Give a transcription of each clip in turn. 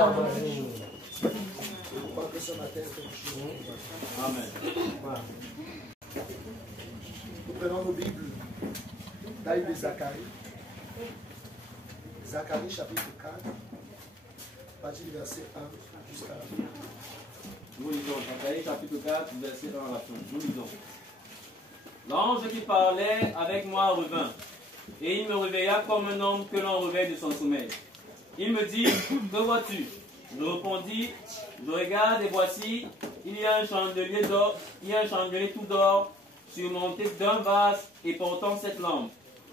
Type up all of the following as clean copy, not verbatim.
Je crois que ce matin, c'est quelque chose. Amen. Nous prenons nos Bibles dans le livre de Zacharie. Zacharie chapitre 4, à partir du verset 1 jusqu'à la fin. Nous lisons Zacharie chapitre 4, verset 1 à la fin. Nous lisons. L'ange qui parlait avec moi revint, et il me réveilla comme un homme que l'on réveille de son sommeil. Il me dit, que vois-tu? Je répondis, je regarde et voici, il y a un chandelier d'or, tout d'or, surmonté d'un vase et portant 7 lampes,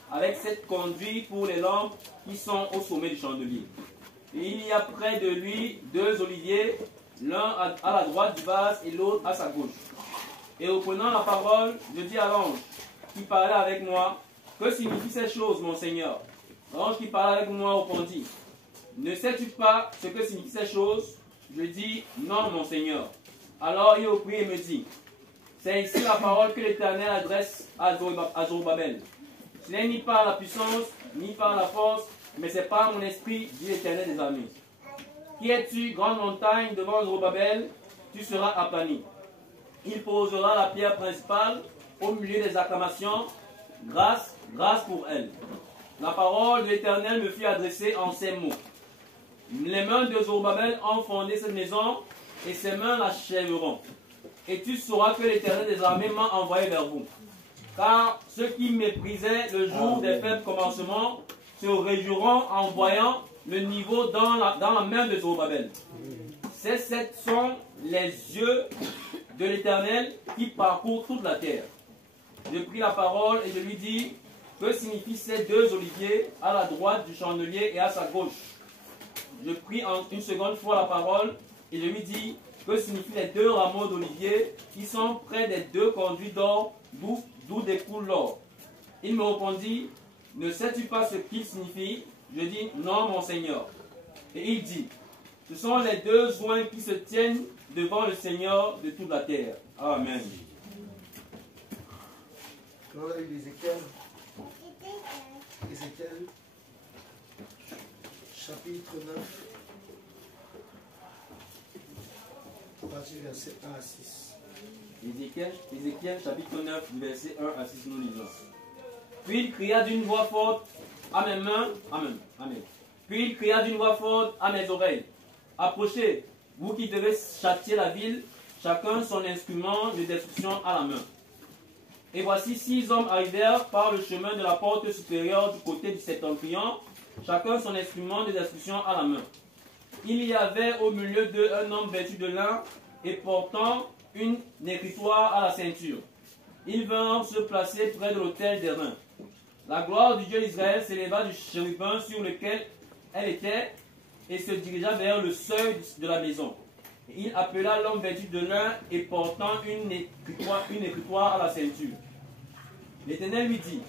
avec 7 conduits pour les lampes qui sont au sommet du chandelier. Et il y a près de lui 2 oliviers, l'un à la droite du vase et l'autre à sa gauche. Et reprenant la parole, je dis à l'ange qui parlait avec moi, que signifient ces choses, mon Seigneur? L'ange qui parlait avec moi répondit, ne sais-tu pas ce que signifient ces choses? Je dis, non, mon Seigneur. Alors il reprit et me dit, c'est ici la parole que l'Éternel adresse à Zorobabel. Ce n'est ni par la puissance, ni par la force, mais c'est par mon esprit, dit l'Éternel des armées. Qui es-tu, grande montagne, devant Zorobabel? Tu seras aplani. Il posera la pierre principale au milieu des acclamations. Grâce, grâce pour elle. La parole de l'Éternel me fut adressée en ces mots. Les mains de Zorobabel ont fondé cette maison, et ses mains l'achèveront. Et tu sauras que l'Éternel des armées m'a envoyé vers vous. Car ceux qui méprisaient le jour des faibles commencements se réjouiront en voyant le niveau dans la main de Zorobabel. Ces 7 sont les yeux de l'Éternel qui parcourent toute la terre. Je pris la parole et je lui dis, que signifient ces 2 oliviers à la droite du chandelier et à sa gauche? Je pris une seconde fois la parole et je lui dis, que signifient les 2 rameaux d'olivier qui sont près des 2 conduits d'or d'où découle l'or? Il me répondit, ne sais-tu pas ce qu'ils signifient? Je dis, non, mon Seigneur. Et il dit, ce sont les 2 joints qui se tiennent devant le Seigneur de toute la terre. Amen. Dans la Bible d'Ézéchiel, chapitre 9, à partir du verset 1 à 6. Ézéchiel chapitre 9, du verset 1 à 6, nous lisons. Puis il cria d'une voix forte à mes mains, amen, amen. Puis il cria d'une voix forte à mes oreilles. Approchez, vous qui devez châtier la ville, chacun son instrument de destruction à la main. Et voici 6 hommes arrivèrent par le chemin de la porte supérieure du côté du septentrion, chacun son instrument de destruction à la main. Il y avait au milieu d'eux un homme vêtu de lin et portant une écritoire à la ceinture. Ils vinrent se placer près de l'autel des reins. La gloire du Dieu d'Israël s'éleva du chérubin sur lequel elle était et se dirigea vers le seuil de la maison. Il appela l'homme vêtu de lin et portant une écritoire à la ceinture. L'Éternel lui dit,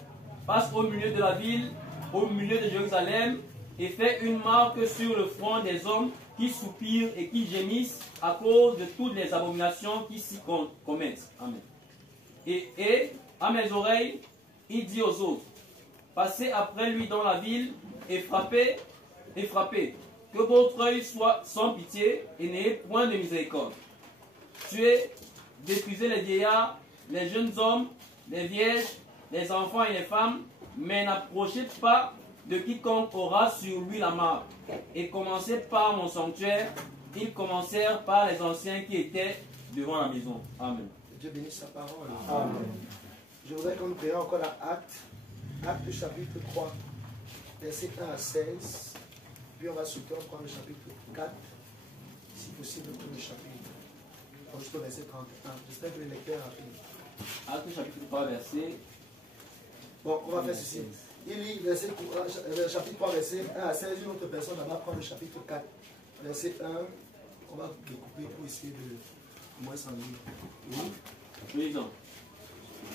passe au milieu de la ville, au milieu de Jérusalem, et fais une marque sur le front des hommes qui soupirent et qui gémissent à cause de toutes les abominations qui s'y commettent. Amen. Et à mes oreilles, il dit aux autres, passez après lui dans la ville et frappez, que votre œil soit sans pitié et n'ayez point de miséricorde. Tuez, détruisez les vieillards, les jeunes hommes, les vierges, les enfants et les femmes, mais n'approchez pas de quiconque aura sur lui la marque. Et commencez par mon sanctuaire. Ils commencèrent par les anciens qui étaient devant la maison. Amen. Dieu bénisse sa parole. Amen. Je voudrais qu'on nous prenions encore à Actes chapitre 3, verset 1 à 16. Puis on va sauter, on prend le chapitre 4, si possible, tout le chapitre. Jusqu'au verset 31. J'espère que les lecteurs ont fait. Actes chapitre 3, verset. Bon, on va faire ceci. Il lit chapitre 3, verset 1 à 16. Une autre personne va prendre le chapitre 4, verset 1. On va découper pour essayer de moins s'en lire. Oui. Lisons.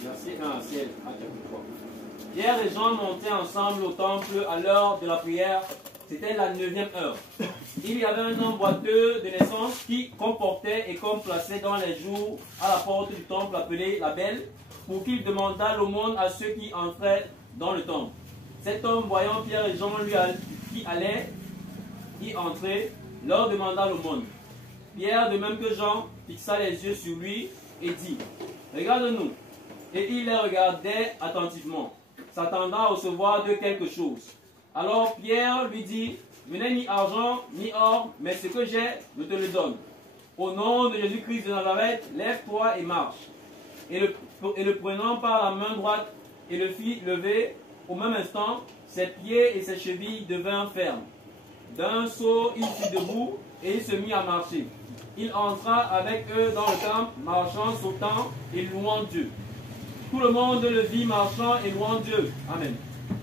Verset 1 à 16, Actes 3. Pierre et Jean montaient ensemble au temple à l'heure de la prière. C'était la 9e heure. Il y avait un homme boiteux de naissance qui comportait et qu'on plaçait dans les jours à la porte du temple appelé la Belle, pour qu'il demandât l'aumône à ceux qui entraient dans le temple. Cet homme, voyant Pierre et Jean qui allaient, y entrer, leur demanda l'aumône. Pierre, de même que Jean, fixa les yeux sur lui et dit, « Regarde-nous. » Et il les regardait attentivement, s'attendant à recevoir de quelque chose. Alors Pierre lui dit, « Je n'ai ni argent, ni or, mais ce que j'ai, je te le donne. Au nom de Jésus-Christ de Nazareth, lève-toi et marche. » Et le prenant par la main droite et le fit lever, au même instant, ses pieds et ses chevilles devinrent fermes. D'un saut, il fut debout et il se mit à marcher. Il entra avec eux dans le temple, marchant, sautant et louant Dieu. Tout le monde le vit marchant et louant Dieu. Amen.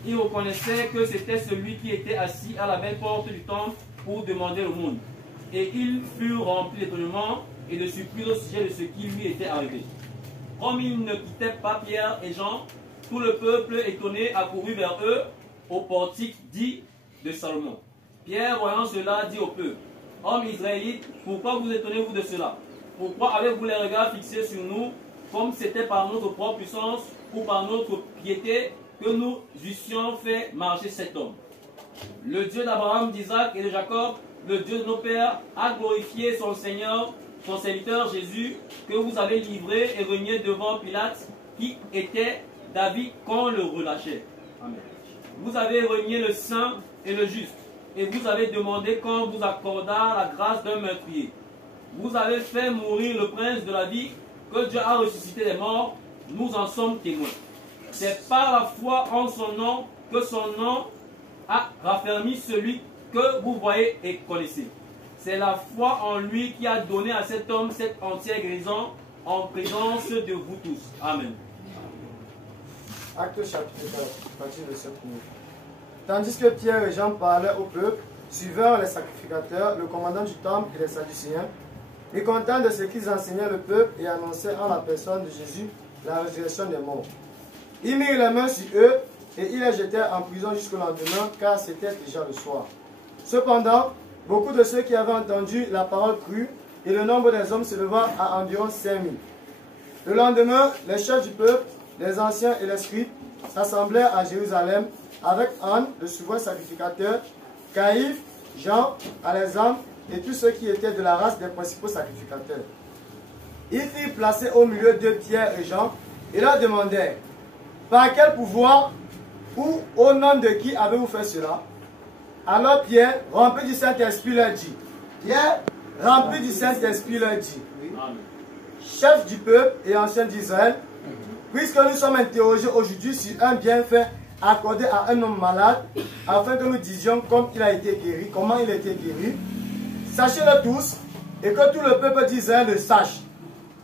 Il reconnaissait que c'était celui qui était assis à la belle porte du temple pour demander l'aumône. Et il fut rempli d'étonnement et de surprise au sujet de ce qui lui était arrivé. Comme il ne quittait pas Pierre et Jean, tout le peuple étonné accourut vers eux au portique dit de Salomon. Pierre, voyant cela, dit au peuple, « Hommes israélites, pourquoi vous étonnez-vous de cela? Pourquoi avez-vous les regards fixés sur nous, comme c'était par notre propre puissance ou par notre piété que nous eussions fait marcher cet homme? Le Dieu d'Abraham, d'Isaac et de Jacob, le Dieu de nos pères, a glorifié son Seigneur, son serviteur Jésus, que vous avez livré et renié devant Pilate, qui était David quand le relâchait. Amen. Vous avez renié le saint et le juste, et vous avez demandé qu'on vous accordât la grâce d'un meurtrier. Vous avez fait mourir le prince de la vie, que Dieu a ressuscité des morts, nous en sommes témoins. C'est par la foi en son nom que son nom a raffermi celui que vous voyez et connaissez. C'est la foi en lui qui a donné à cet homme cette entière guérison en présence de vous tous. Amen. Acte chapitre 4, partie de 7 minutes. Tandis que Pierre et Jean parlaient au peuple, suivant les sacrificateurs, le commandant du temple et les Sadducéens, mécontents de ce qu'ils enseignaient le peuple et annonçaient en la personne de Jésus la résurrection des morts. Ils mirent les mains sur eux et ils les jetèrent en prison jusqu'au lendemain, car c'était déjà le soir. Cependant, beaucoup de ceux qui avaient entendu la parole crurent, et le nombre des hommes s'éleva à environ 5000. Le lendemain, les chefs du peuple, les anciens et les scribes s'assemblèrent à Jérusalem avec Anne, le souverain sacrificateur, Caïphe, Jean, Alexandre et tous ceux qui étaient de la race des principaux sacrificateurs. Ils firent placer au milieu de Pierre et Jean et leur demandèrent, « Par quel pouvoir ou au nom de qui avez-vous fait cela ?» Alors Pierre, rempli du Saint-Esprit, leur dit, Pierre, rempli du Saint-Esprit, leur dit, chef du peuple et ancien d'Israël, puisque nous sommes interrogés aujourd'hui sur un bienfait accordé à un homme malade, afin que nous disions comment il a été guéri, sachez-le tous, et que tout le peuple d'Israël le sache.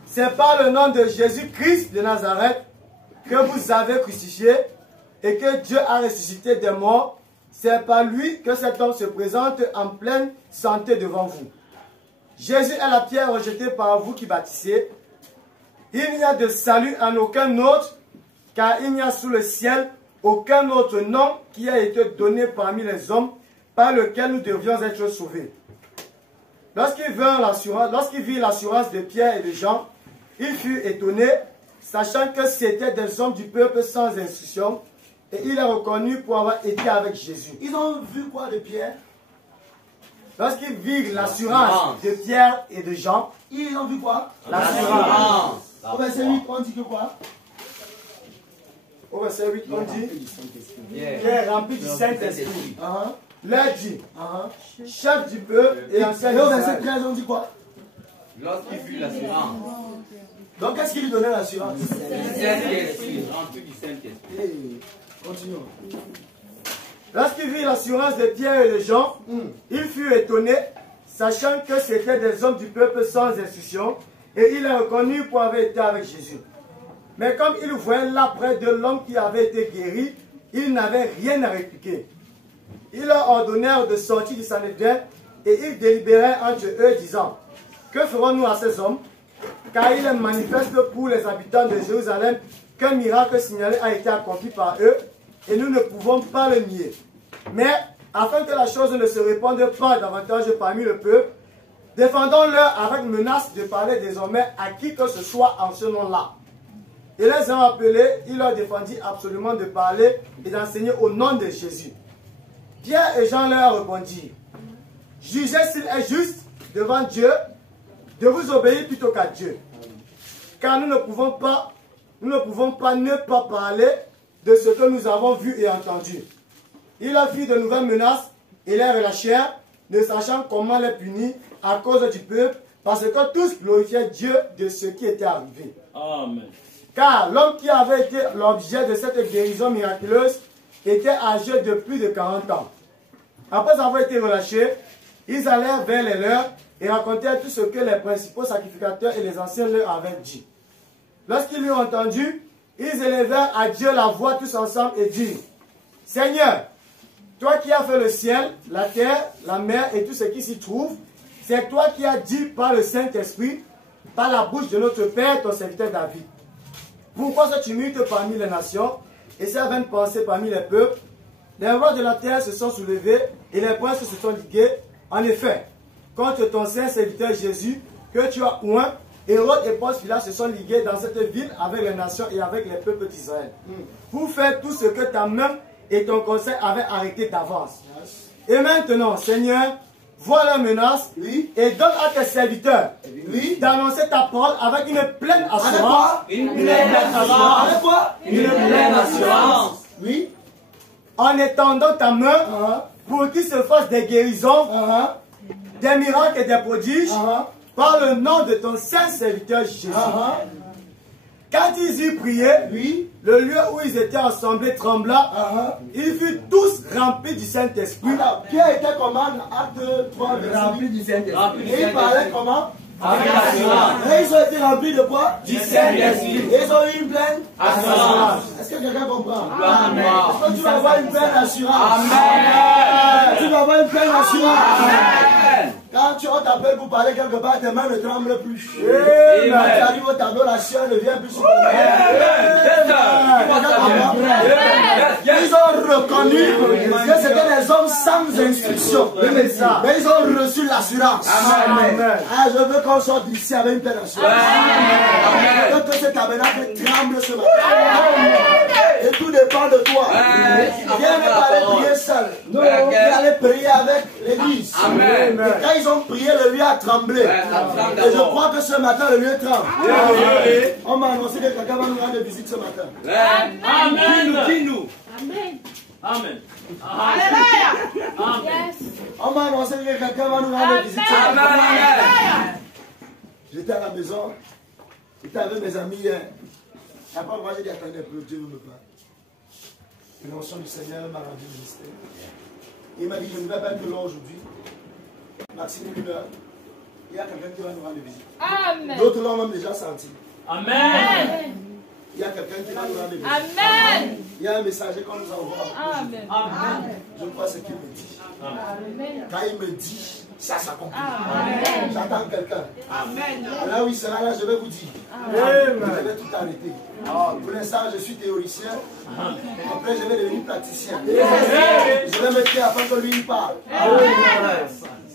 C'est par le nom de Jésus-Christ de Nazareth que vous avez crucifié et que Dieu a ressuscité des morts. C'est par lui que cet homme se présente en pleine santé devant vous. Jésus est la pierre rejetée par vous qui bâtissez. Il n'y a de salut en aucun autre, car il n'y a sous le ciel aucun autre nom qui a été donné parmi les hommes par lequel nous devions être sauvés. Lorsqu'il vit l'assurance de Pierre et de Jean, il fut étonné, sachant que c'étaient des hommes du peuple sans instruction, et il est reconnu pour avoir été avec Jésus. Ils ont vu quoi de Pierre? Lorsqu'ils virent l'assurance de Pierre et de Jean, ils ont vu quoi? L'assurance. Au verset 8, on dit que quoi? Au verset 8, on dit Pierre rempli du Saint-Esprit. Leur dit, chef du peuple et ancien d'Israël. Et au verset 13, on dit quoi? Lorsqu'il vit l'assurance. Donc, qu'est-ce qui lui donnait l'assurance? Du Saint-Esprit, rempli du Saint-Esprit. Continuons. Lorsqu'il vit l'assurance de Pierre et de Jean, il fut étonné, sachant que c'étaient des hommes du peuple sans instruction, et il est reconnu pour avoir été avec Jésus. Mais comme il voyait l'après de l'homme qui avait été guéri, il n'avait rien à répliquer. Ils leur ordonnèrent de sortir du Sanhédrin, et ils délibérèrent entre eux, disant, que ferons-nous à ces hommes? Car il est manifeste pour les habitants de Jérusalem qu'un miracle signalé a été accompli par eux, et nous ne pouvons pas le nier. Mais, afin que la chose ne se répande pas davantage parmi le peuple, défendons-leur avec menace de parler désormais à qui que ce soit en ce nom-là. Et les ayant appelés, il leur défendit absolument de parler et d'enseigner au nom de Jésus. Pierre et Jean leur répondirent, jugez s'il est juste devant Dieu de vous obéir plutôt qu'à Dieu. Car nous ne pouvons pas ne pas parler de ce que nous avons vu et entendu. Il a vu de nouvelles menaces et les relâchèrent, ne sachant comment les punir à cause du peuple, parce que tous glorifiaient Dieu de ce qui était arrivé. Amen. Car l'homme qui avait été l'objet de cette guérison miraculeuse était âgé de plus de 40 ans. Après avoir été relâchés, ils allèrent vers les leurs et racontèrent tout ce que les principaux sacrificateurs et les anciens leur avaient dit. Lorsqu'ils l'eurent entendu, ils élevèrent à Dieu la voix tous ensemble et dirent: Seigneur, toi qui as fait le ciel, la terre, la mer et tout ce qui s'y trouve, c'est toi qui as dit par le Saint-Esprit, par la bouche de notre Père, ton serviteur David. Pourquoi ce tumulte parmi les nations et ces vaines pensées parmi les peuples? Les rois de la terre se sont soulevés et les princes se sont ligués. En effet, contre ton saint serviteur Jésus, que tu as oint, Hérode et Ponce Pilate se sont ligués dans cette ville avec les nations et avec les peuples d'Israël. Pour faire tout ce que ta main et ton conseil avaient arrêté d'avance. Et maintenant, Seigneur, vois leurs menaces et donne à tes serviteurs d'annoncer ta parole avec une pleine assurance. Une pleine assurance. Une pleine assurance. Oui. En étendant ta main pour qu'il se fasse des guérisons, des miracles et des prodiges par le nom de ton saint serviteur Jésus. Quand ils y priaient, le lieu où ils étaient assemblés trembla, ils furent tous remplis du Saint-Esprit. Pierre était comment? Acte 3, Remplis du Saint-Esprit. Et il parlait comment? Avec assurance. Et ils ont été remplis de quoi? Du Saint-Esprit. Et ils ont eu une pleine Assurance. Est-ce que quelqu'un comprend? Amen. Est-ce que tu vas avoir une pleine assurance? Amen. Tu vas avoir une pleine assurance. Amen. Quand tu t'appelles pour parler quelque part, tes mains ne tremblent plus. Amen. Quand tu arrives au tableau, la sueur ne vient plus sur ton Ils ont reconnu que c'était des hommes sans instruction. Mais ils ont reçu l'assurance. Ah, je veux qu'on sorte d'ici avec une pleine assurance. Que ce tabernacle tremble ce matin. Et tout dépend de toi. Viens ne pas aller prier seul. Viens aller prier avec l'église. Et quand ils ont prié, le lieu a tremblé. Et je crois que ce matin, le lieu tremble. On m'a annoncé que quelqu'un va nous rendre visite ce matin. Amen. Dis-nous. Amen. Amen. Alléluia. Yes. On m'a annoncé que quelqu'un va nous rendre visite ce matin. Amen. J'étais à la maison. J'étais avec mes amis hier. Après, moi, j'ai dit, attendez un peu, Dieu veut me parler. Et l'onction du Seigneur m'a rendu ministère. Il m'a dit, je ne vais pas être long aujourd'hui. Maximum 1 heure. Il y a quelqu'un qui va nous rendre visite. Amen. D'autres l'ont même déjà senti. Amen. Il y a quelqu'un qui va nous rendre visite. Amen. Il y a un messager qu'on nous envoie. Amen. Amen. Je crois ce qu'il me dit. Amen. Quand il me dit, ça s'accomplit. Amen. J'attends quelqu'un. Amen. Là où il sera là, je vais vous dire. Amen. Je vais tout arrêter. Pour l'instant, je suis théoricien. Après, je vais devenir praticien. Je vais me taire afin que lui il parle.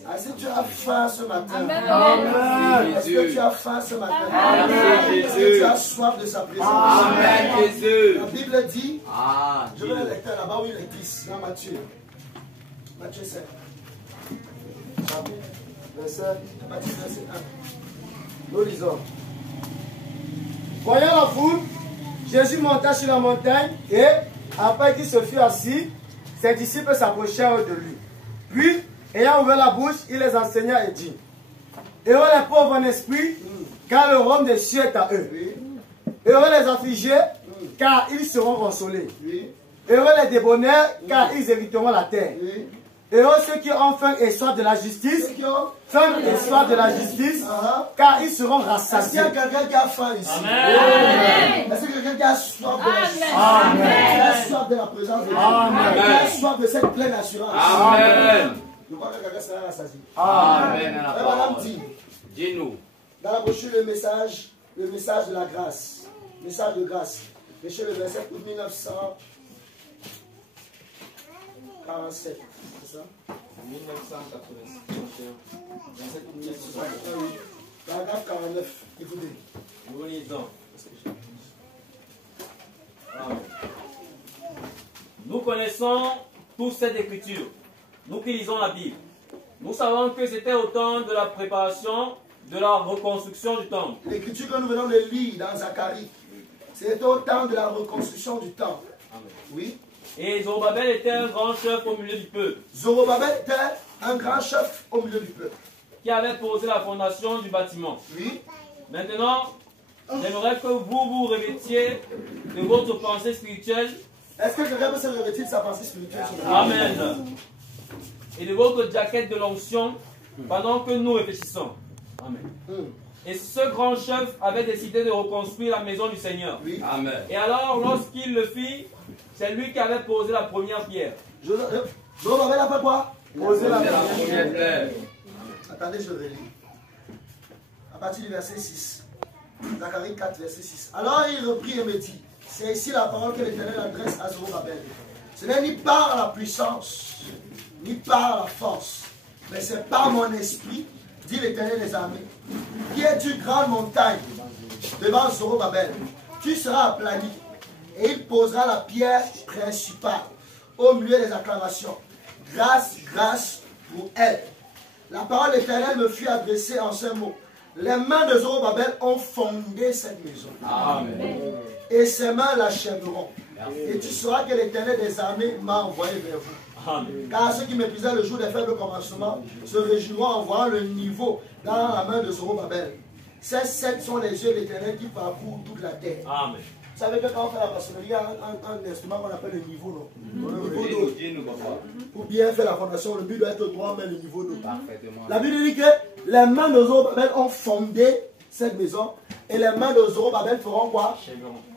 Ah, si tu as faim ce matin, Amen. est-ce que tu as faim ce matin? Amen. Est-ce que tu as soif de sa présence? Amen, Jésus. La Bible dit, Ah, je veux un lecteur là-bas où il est lectrice, dans Matthieu. Matthieu 7. Verset. Matthieu 7, 1. Nous lisons. Voyant la foule, Jésus monta sur la montagne et, après qu'il se fut assis, ses disciples s'approchèrent de lui. Puis, ayant ouvert la bouche, il les enseigna et dit: Heureux les pauvres en esprit, car le royaume des cieux est à eux. Heureux les affligés, car ils seront consolés. Heureux les débonnaires, car ils hériteront la terre. Heureux ceux qui ont faim et soif de la justice, faim et soif de la justice, car ils seront Est-ce qu'il y rassasiés. a quelqu'un qui a faim ici? Amen. Est-ce que quelqu'un qui a soif de la justice? Amen. Qui a soif de la présence de Dieu? Amen. Qui a soif de cette pleine assurance? Amen. Je crois que quelqu'un sera rassasié. Amen. Et madame dit, Dis-nous. dans la brochure, le message de la grâce, message de grâce, Michel le verset août 1947, c'est ça? 1981. Verset août 1961, paragraphe 49, écoutez. Nous lisons. Amen. Nous connaissons tous cette écriture. Nous qui lisons la Bible. Nous savons que c'était au temps de la préparation de la reconstruction du temple. L'écriture que nous venons de lire dans Zacharie, c'était au temps de la reconstruction du temple. Amen. Oui. Et Zorobabel était un grand chef au milieu du peuple, Zorobabel était un grand chef au milieu du peuple. qui avait posé la fondation du bâtiment. Oui. Maintenant, j'aimerais que vous vous revêtiez de votre pensée spirituelle. Est-ce que quelqu'un peut se revêtir de sa pensée spirituelle? Amen. Et de votre jaquette de l'onction pendant que nous réfléchissons. Amen. Et ce grand chef avait décidé de reconstruire la maison du Seigneur. Oui. Amen. Et alors, lorsqu'il le fit, c'est lui qui avait posé la première pierre. Zorobabel a fait quoi? Posez la Première première. pierre. Attendez, je relis. À partir du verset 6. Zacharie 4, verset 6. Alors il reprit et me dit, c'est ici la parole que l'Éternel adresse à Zorobabel. Ce n'est ni par la puissance, ni par la force, mais c'est par mon esprit, dit l'Éternel des armées, qui est une grande montagne devant Zorobabel. Tu seras aplani, et il posera la pierre principale au milieu des acclamations. Grâce, grâce pour elle. La parole éternelle me fut adressée en ce mot. Les mains de Zorobabel ont fondé cette maison. Amen. Et ses mains l'achèveront. Et tu sauras que l'Éternel des armées m'a envoyé vers vous. Amen. Car ceux qui méprisaient le jour des faibles commencements se réjouiront en voyant le niveau dans la main de Zorobabel. Ces sept sont les yeux de l'Éternel qui parcourent toute la terre. Amen. Vous savez que quand on fait la maçonnerie, il y a un instrument qu'on appelle le niveau, non? Le niveau d'eau. Dis-nous, papa. Pour bien faire la fondation, le but doit être droit, mais le niveau d'eau. Parfaitement. La Bible dit que les mains de Zorobabel ont fondé cette maison et les mains de Zorobabel feront quoi?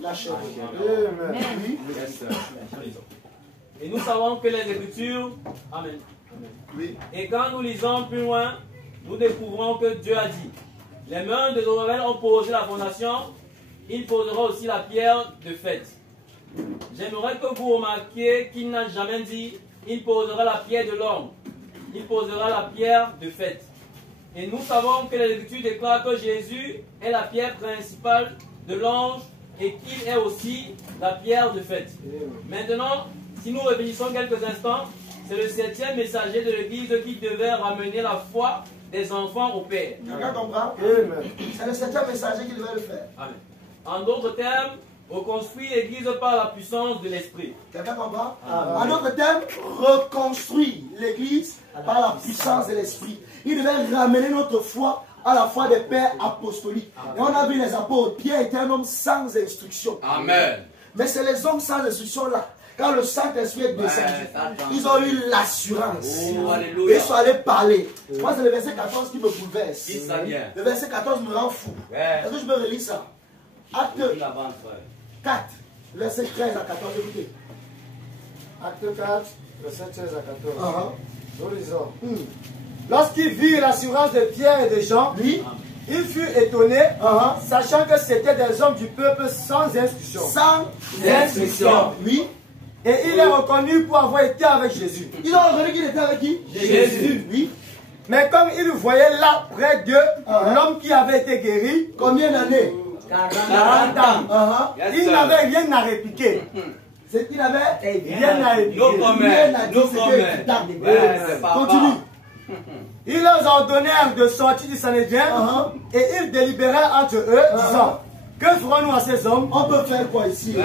L'achèveront. Amen. Oui. Yes, sir. Et nous savons que les Écritures, Amen. Oui. Et quand nous lisons plus loin, nous découvrons que Dieu a dit, les mains de Zorobabel ont posé la fondation, il posera aussi la pierre de fête. J'aimerais que vous remarquiez qu'il n'a jamais dit, il posera la pierre de l'homme, il posera la pierre de fête. Et nous savons que les Écritures déclarent que Jésus est la pierre principale de l'ange et qu'il est aussi la pierre de fête. Maintenant, si nous réfléchissons quelques instants, c'est le 7e messager de l'Église qui devait ramener la foi des enfants au Père. Quelqu'un comprend? Amen. C'est le 7e messager qui devait le faire. Amen. En d'autres termes, reconstruire l'Église par la puissance de l'Esprit. Quelqu'un comprend? En d'autres termes, reconstruire l'Église par la puissance de l'Esprit. Il devait ramener notre foi à la foi des pères apostoliques. Et on a vu les apôtres. Pierre était un homme sans instruction. Amen. Mais c'est les hommes sans instruction là. Quand le Saint-Esprit est descendu, ils ont eu l'assurance. Oh, alléluia. Ils sont allés parler. Moi, c'est le verset 14 qui me bouleverse. Dis ça bien. Le verset 14 me rend fou. Ouais. Est-ce que je peux relire ça? Acte L'avance, frère. 4, verset 13 à 14. Écoutez. Acte 4, verset 13 à 14. Nous lisons. Lorsqu'il Vit l'assurance de Pierre et de Jean, Oui. il fut étonné, sachant que c'était des hommes du peuple sans instruction. Sans Instruction. Oui. Et il est reconnu pour avoir été avec Jésus. Ils ont reconnu qu'il était avec qui? Jésus. Oui. Mais comme il voyait là près d'eux l'homme qui avait été guéri, Combien d'années? 40 ans, Yes, il sir. n'avait rien à répliquer. C'est qu'il avait Rien à répliquer. No Rien comment. à dire, No c'était comment. évident. Ouais, c'est papa. Continue. Ils leur ordonnèrent de sortir du Sanhédrin et ils délibérèrent entre eux, disant, que ferons-nous à ces hommes? On peut faire quoi ici? Ouais.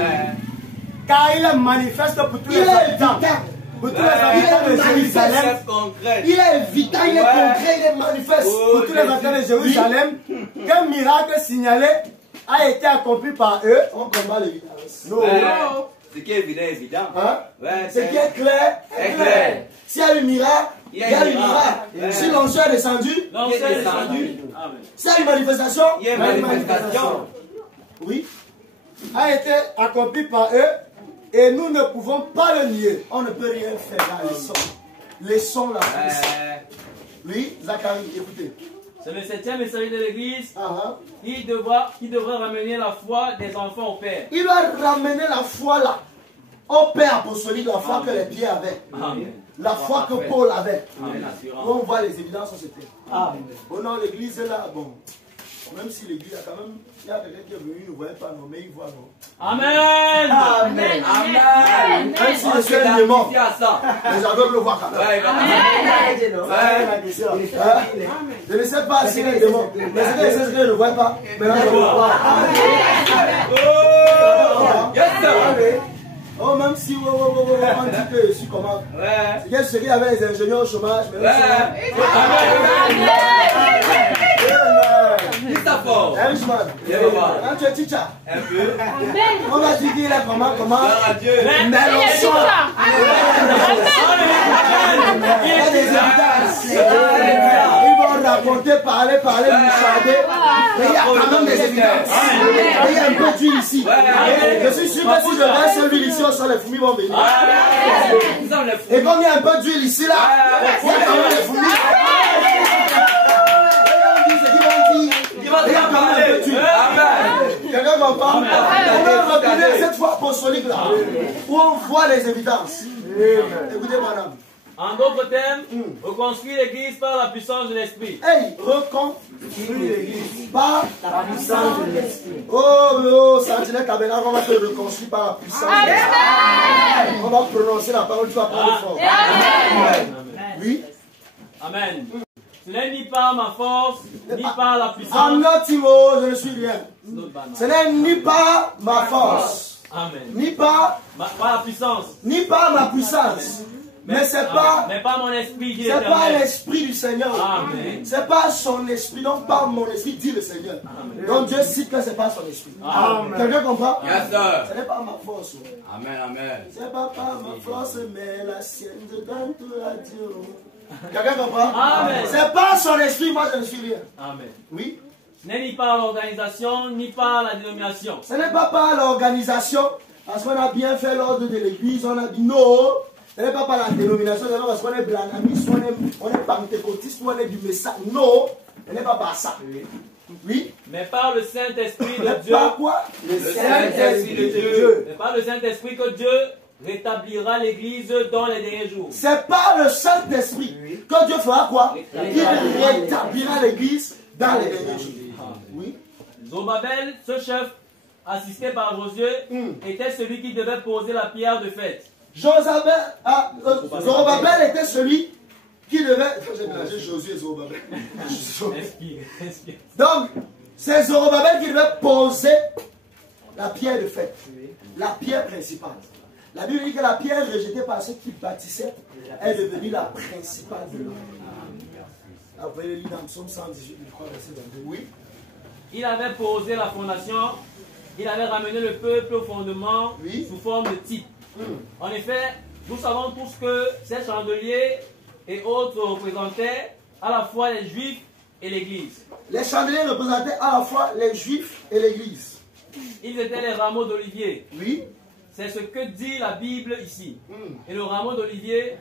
Car il est manifeste pour tous Il les est habitants. évident. Pour tous les habitants de Jérusalem. C'est concret. Il est évident, il est concret, il est manifeste. Pour tous les habitants de Jérusalem, qu'un miracle signalé a été accompli par eux. On combat l'évidence. Non. Ouais. Ce qui est évident, évident. Hein? Ouais, Ce qui est clair, est clair. S'il y a eu miracle, il y a eu miracle. Ouais. Si l'onction est descendu, L'onction est descendu. Amen. s'il y a une manifestation, Il y a une manifestation. Oui. A été accompli par eux et nous ne pouvons pas le nier. On ne peut rien faire là, les sons. Les sons là. Oui, Zacharie, écoutez. C'est le 7e messager de l'Église Ah, qui devrait ramener la foi des enfants au Père. Il doit ramener la foi là, au Père apostolique, la foi que les Pierre avaient. Amen. La foi que Paul avait. Amen. On voit les évidences sur ce terrain. Au nom de l'église là, bon. Même si l'église, il y a quand même, il y a quelqu'un qui est venu, il ne voyait pas, non, mais il voit, non. Amen. Amen. Amen. Même si le ciel est mort, ça. les aveugles le voient quand même. Ouais, Je ne sais pas si les démons, mais c'est que les esprits ne le voient pas, mais là, je le vois. Yes, sir. Oh, même si on dit que je suis comment. C'est que celui qui avait les ingénieurs au chômage, mais Dis ça fort. Quand tu es teacher, Un peu. on va dire qu'il est comment. Dieu. Mais le son. Il y a des évidences. Ils vont raconter, parler, moucharder. Mais il y a quand même des évidences. Il y a un peu d'huile ici. Je suis sûr que si je verse l'huile ici, on sent les fourmis vont venir. Et comme il y a un peu d'huile ici, là, il y a quand même les fourmis. Il va bien parler. Quelqu'un comprend? On va revenir cette fois apostolique là, où on voit les évidences. Écoutez, madame. En d'autres termes, reconstruire l'église par la puissance de l'esprit. Hey, reconstruire l'église par la puissance de l'esprit. Oh, Sentinelle Tabernacle, on va te reconstruire par la puissance de l'esprit. On va prononcer la parole, tu vas parler fort. Amen. Oui. Amen. Ce n'est ni par ma force, ni par la puissance. Anotimo, je ne suis rien. Ce n'est ni par ma force, Amen. ni par la puissance, ni par ma puissance. Mais c'est pas mon esprit qui est c'est pas l'esprit du Seigneur. Amen. C'est pas son esprit, donc par mon esprit, dit le Seigneur. Amen. Donc Dieu cite que c'est pas son esprit. Amen. Quelqu'un comprend? Yes, sir. Ce n'est pas ma force. Amen, amen. C'est pas par ma force, mais la sienne. Je donne tout à Dieu. Quelqu'un comprend? Amen. C'est pas son esprit, moi je ne suis rien. Amen. Oui. Ce n'est ni par l'organisation, ni par la dénomination. Ce n'est pas par l'organisation, parce qu'on a bien fait l'ordre de l'église, on a dit non. Ce n'est pas par la dénomination, c'est pas parce qu'on est blanamiste, on est pentecôtiste, on est du message. Non, ce n'est pas par ça. Oui. Mais par le Saint-Esprit de Mais Dieu. par quoi? Le Saint-Esprit de Dieu. Mais par le Saint-Esprit que Dieu rétablira l'église dans les derniers jours. C'est par le Saint-Esprit que Dieu fera quoi? Il rétablira l'église dans les derniers jours. Oui. Zorobabel, ce chef, assisté par Josué, était celui qui devait poser la pierre de fête. Zorobabel était celui qui devait. J'ai mélangé Josué et Zorobabel. Donc, c'est Zorobabel qui devait poser la pierre de fête, la pierre principale. La Bible dit que la pierre rejetée par ceux qui bâtissaient est devenue la principale de l'homme. Vous pouvez le lire dans Psaume 118, je crois, verset 22. Oui. Il avait posé la fondation, il avait ramené le peuple au fondement sous forme de type. En effet, nous savons tous que ces chandeliers et autres représentaient à la fois les Juifs et l'Église. Les chandeliers représentaient à la fois les Juifs et l'Église. Ils étaient les rameaux d'olivier. Oui. C'est ce que dit la Bible ici. Et le rameau d'olivier,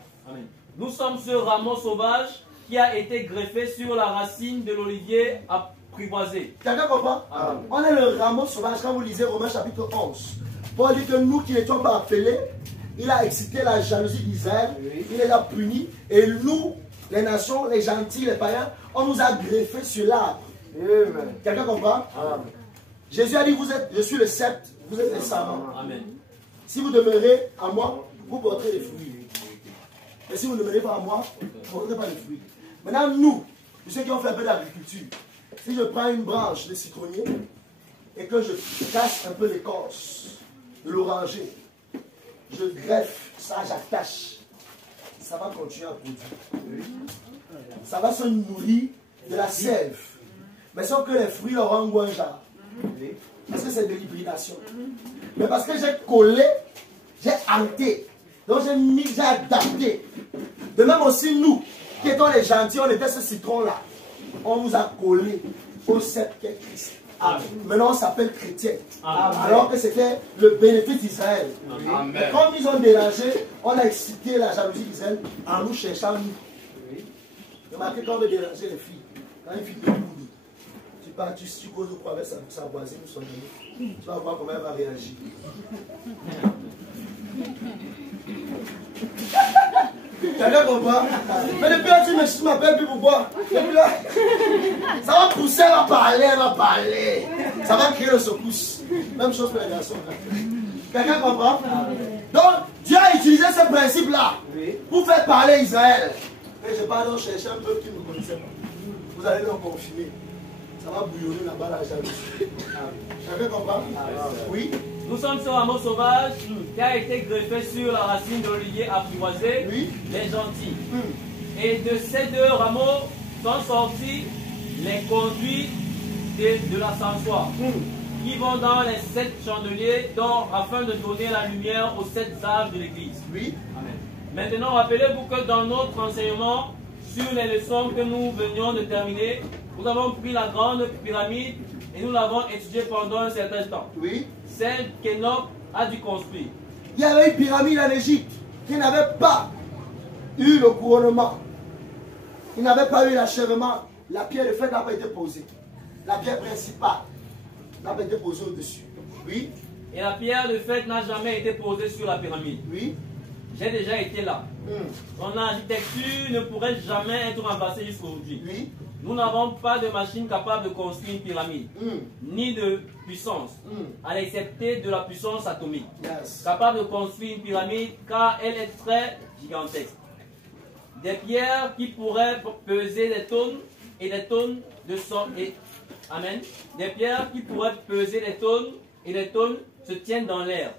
nous sommes ce rameau sauvage qui a été greffé sur la racine de l'olivier apprivoisé. Quelqu'un comprend? On est le rameau sauvage quand vous lisez Romains chapitre 11. Paul dit que nous qui n'étions pas appelés, il a excité la jalousie d'Israël, il les a punis, et nous, les nations, les gentils, les païens, on nous a greffés sur l'arbre. Quelqu'un comprend? Jésus a dit, je suis le sceptre, vous êtes les sarments. Amen. Si vous demeurez à moi, vous porterez des fruits. Et si vous ne demeurez pas à moi, vous ne porterez pas de fruits. Maintenant, nous, ceux qui ont fait un peu d'agriculture, si je prends une branche de citronnier et que je casse un peu l'écorce de l'oranger, je greffe ça, j'attache, ça va continuer à produire. Ça va se nourrir de la sève. Mais sauf que les fruits auront un goût genre. Parce que c'est de l'hybridation. Mais parce que j'ai collé, j'ai hanté. Donc j'ai adapté. De même aussi nous, qui étions les gentils, on était ce citron-là. On nous a collé au sceptre qu'est Christ. Maintenant on s'appelle chrétien. Alors que c'était le bénéfice d'Israël. Et comme ils ont dérangé, on a excité la jalousie d'Israël en nous cherchant nous. Remarquez quand on veut déranger les filles. Quand une fille te boude, tu causes quoi avec sa voisine ou son ami, tu vas voir comment elle va réagir. Quelqu'un comprend? Mais depuis là, tu m'appelles plus pour boire. Depuis là, ça va pousser, elle va parler. Ça va créer le secousse. Même chose pour les garçons. Quelqu'un comprend? Donc, Dieu a utilisé ce principe-là pour faire parler Israël. Et je pars donc chercher un peuple qui ne me connaissait pas. Vous allez donc confiner. Ça va bouillonner là-bas, la jalousie. Quelqu'un comprend? Oui. Nous sommes sur un rameau sauvage qui a été greffé sur la racine de l'olivier apprivoisé, les gentils. Et de ces deux rameaux sont sortis les conduits de l'ascensoir, qui vont dans les 7 chandeliers d'or afin de donner la lumière aux 7 âges de l'Église. Oui. Amen. Maintenant, rappelez-vous que dans notre enseignement sur les leçons que nous venions de terminer, nous avons pris la grande pyramide et nous l'avons étudiée pendant un certain temps. Oui. Celle qu'Enoch a dû construire. Il y avait une pyramide en Égypte qui n'avait pas eu le couronnement. Il n'avait pas eu l'achèvement. La pierre de fête n'a pas été posée. La pierre principale n'a pas été posée au-dessus. Oui. Et la pierre de fête n'a jamais été posée sur la pyramide. Oui. J'ai déjà été là. Son architecture ne pourrait jamais être remplacée jusqu'aujourd'hui. Oui. Nous n'avons pas de machine capable de construire une pyramide, ni de puissance, à l'excepter de la puissance atomique, capable de construire une pyramide car elle est très gigantesque. Des pierres qui pourraient peser des tonnes et des tonnes de sang. Amen. Des pierres qui pourraient peser des tonnes et des tonnes se tiennent dans l'air.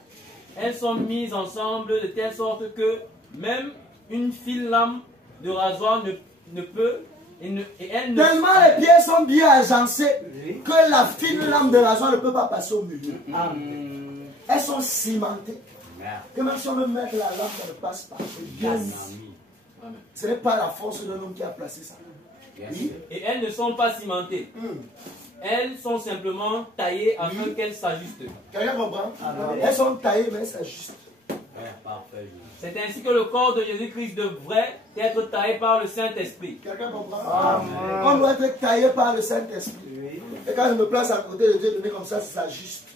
Elles sont mises ensemble de telle sorte que même une fine lame de rasoir ne peut. Tellement les pierres sont bien agencées que la fine lame de rasoir ne peut pas passer au milieu. Elles sont cimentées. Que même si on veut mettre la lame, ça ne passe pas. Ce n'est pas la force d'un homme qui a placé ça. Oui. Et elles ne sont pas cimentées. Elles sont simplement taillées afin qu'elles s'ajustent. Quelqu'un comprend? Elles sont taillées, mais elles s'ajustent. C'est ainsi que le corps de Jésus-Christ devrait être taillé par le Saint-Esprit. Quelqu'un comprend? On doit être taillé par le Saint-Esprit. Et quand je me place à côté de Dieu, comme ça s'ajuste.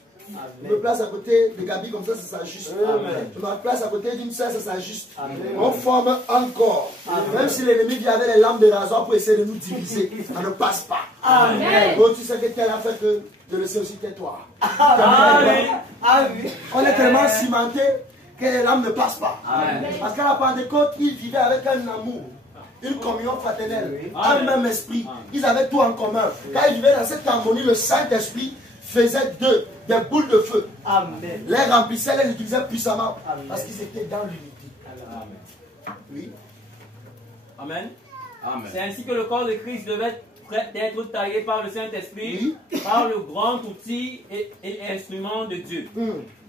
Je me place à côté de Gabi, comme ça s'ajuste. Je me place à côté d'une sœur, ça s'ajuste. On forme un corps. Même si l'ennemi vient avec les lames de rasoir pour essayer de nous diviser, ça ne passe pas. Donc tu sais que tel a fait que de le sais aussi tais-toi. On est tellement cimenté que les lames ne passent pas. Parce qu'à la Pentecôte, ils vivaient avec un amour, une communion fraternelle, un même esprit. Ils avaient tout en commun. Quand ils vivaient dans cette harmonie, le Saint-Esprit faisait d'eux des boules de feu. Les remplissait, les utilisait puissamment. Parce qu'ils étaient dans l'unité. Oui. Amen. C'est ainsi que le corps de Christ devait être taillé par le Saint-Esprit, par le grand outil et instrument de Dieu.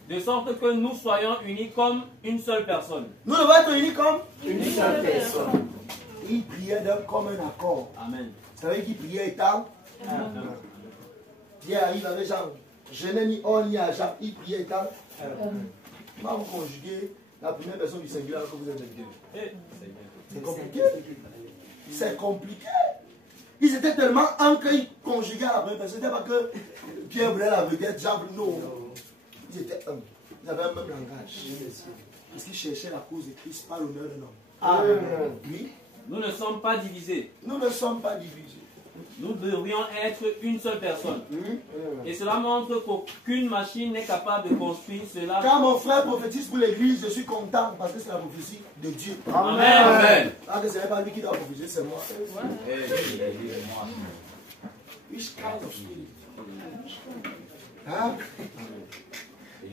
De sorte que nous soyons unis comme une seule personne. Nous devons être unis comme une seule personne. Ils priaient d'un commun accord. Amen. Vous savez qui priait étant? Pierre arrive avec Jean. Je n'ai ni or ni argent. Il priait étant. Comment vous conjuguez la première personne du singulier alors que vous êtes deux? C'est compliqué. C'est compliqué. Ils étaient tellement un qu'ils conjuguaient à la première personne. Ce n'était pas que Pierre voulait la vedette, Jean, non. Ils étaient un. Ils avaient un même langage. Parce qu'ils cherchaient la cause de Christ, pas l'honneur de l'homme. Oui. Nous ne sommes pas divisés. Nous ne sommes pas divisés. Nous devrions être une seule personne. Et cela montre qu'aucune machine n'est capable de construire cela. Quand mon frère prophétise pour l'église, je suis content parce que c'est la prophétie de Dieu. Amen. Parce que ce n'est pas lui qui doit prophétiser, c'est moi. Which kind of spirit? Hein?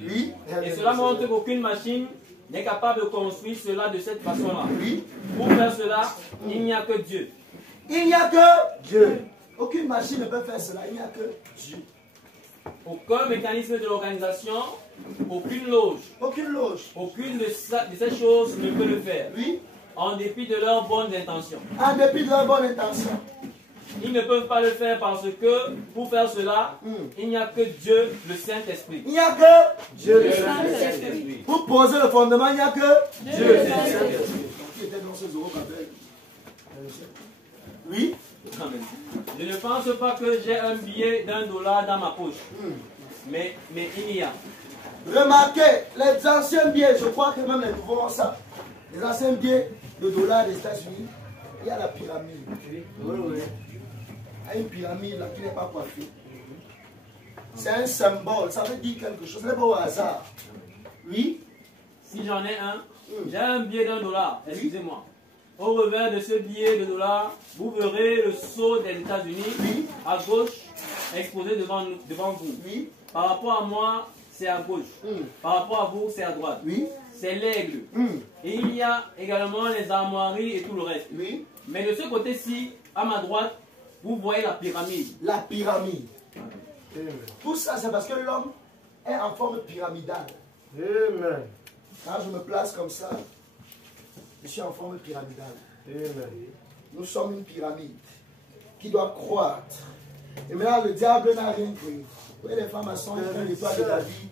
Oui. Et cela montre qu'aucune machine n'est capable de construire cela de cette façon-là. Oui. Pour faire cela, il n'y a que Dieu. Il n'y a que Dieu. Aucune machine ne peut faire cela. Il n'y a que Dieu. Aucun mécanisme de l'organisation, aucune loge, aucune de ces choses ne peut le faire. Oui. En dépit de leurs bonnes intentions. En dépit de leurs bonnes intentions. Ils ne peuvent pas le faire parce que pour faire cela, il n'y a que Dieu, le Saint-Esprit. Il n'y a que Dieu, le Saint-Esprit. Pour poser le fondement, il n'y a que Dieu, le Saint-Esprit. Qui était dans ce zéro qu'appelle? Oui. Amen. Je ne pense pas que j'ai un billet d'$1 dans ma poche. Mais il y a. Remarquez, les anciens billets, je crois que même les nouveaux ont ça. Les anciens billets, de dollars des États-Unis, il y a la pyramide. Il y a une pyramide là qui n'est pas coiffée. C'est un symbole, ça veut dire quelque chose, ce n'est pas au hasard. Oui? Si j'en ai un, j'ai un billet $1, excusez-moi. Au revers de ce billet de $, vous verrez le sceau des États-Unis à gauche exposé devant vous. Oui. Par rapport à moi, c'est à gauche. Par rapport à vous, c'est à droite. Oui. C'est l'aigle. Et il y a également les armoiries et tout le reste. Oui. Mais de ce côté-ci, à ma droite, vous voyez la pyramide. La pyramide. Tout ça, c'est parce que l'homme est en forme pyramidale. Amen. Quand je me place comme ça, je suis en forme pyramidale. Amen. Nous sommes une pyramide qui doit croître. Et maintenant, le diable n'a rien créé. Vous voyez, les francs-maçons, ils prennent l'étoile de David,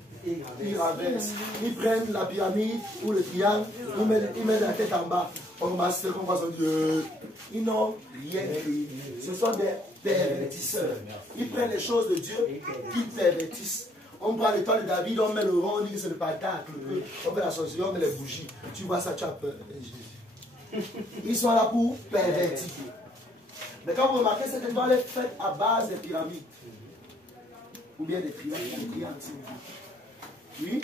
ils renversent. Ils prennent la pyramide ou le triangle, ils mettent la tête en bas. On masse comme ça, ils n'ont rien créé. Ce sont des pervertisseurs. Ils prennent les choses de Dieu, qu'ils pervertissent. On prend l'étoile de David, on met le rond, on dit que c'est le patacle. On fait la sorcellerie, on met les bougies. Tu vois ça, tu as peur. Ils sont là pour pervertir. Mais quand vous remarquez, cette étoile est faite à base des pyramides. Ou bien des triangles. Oui.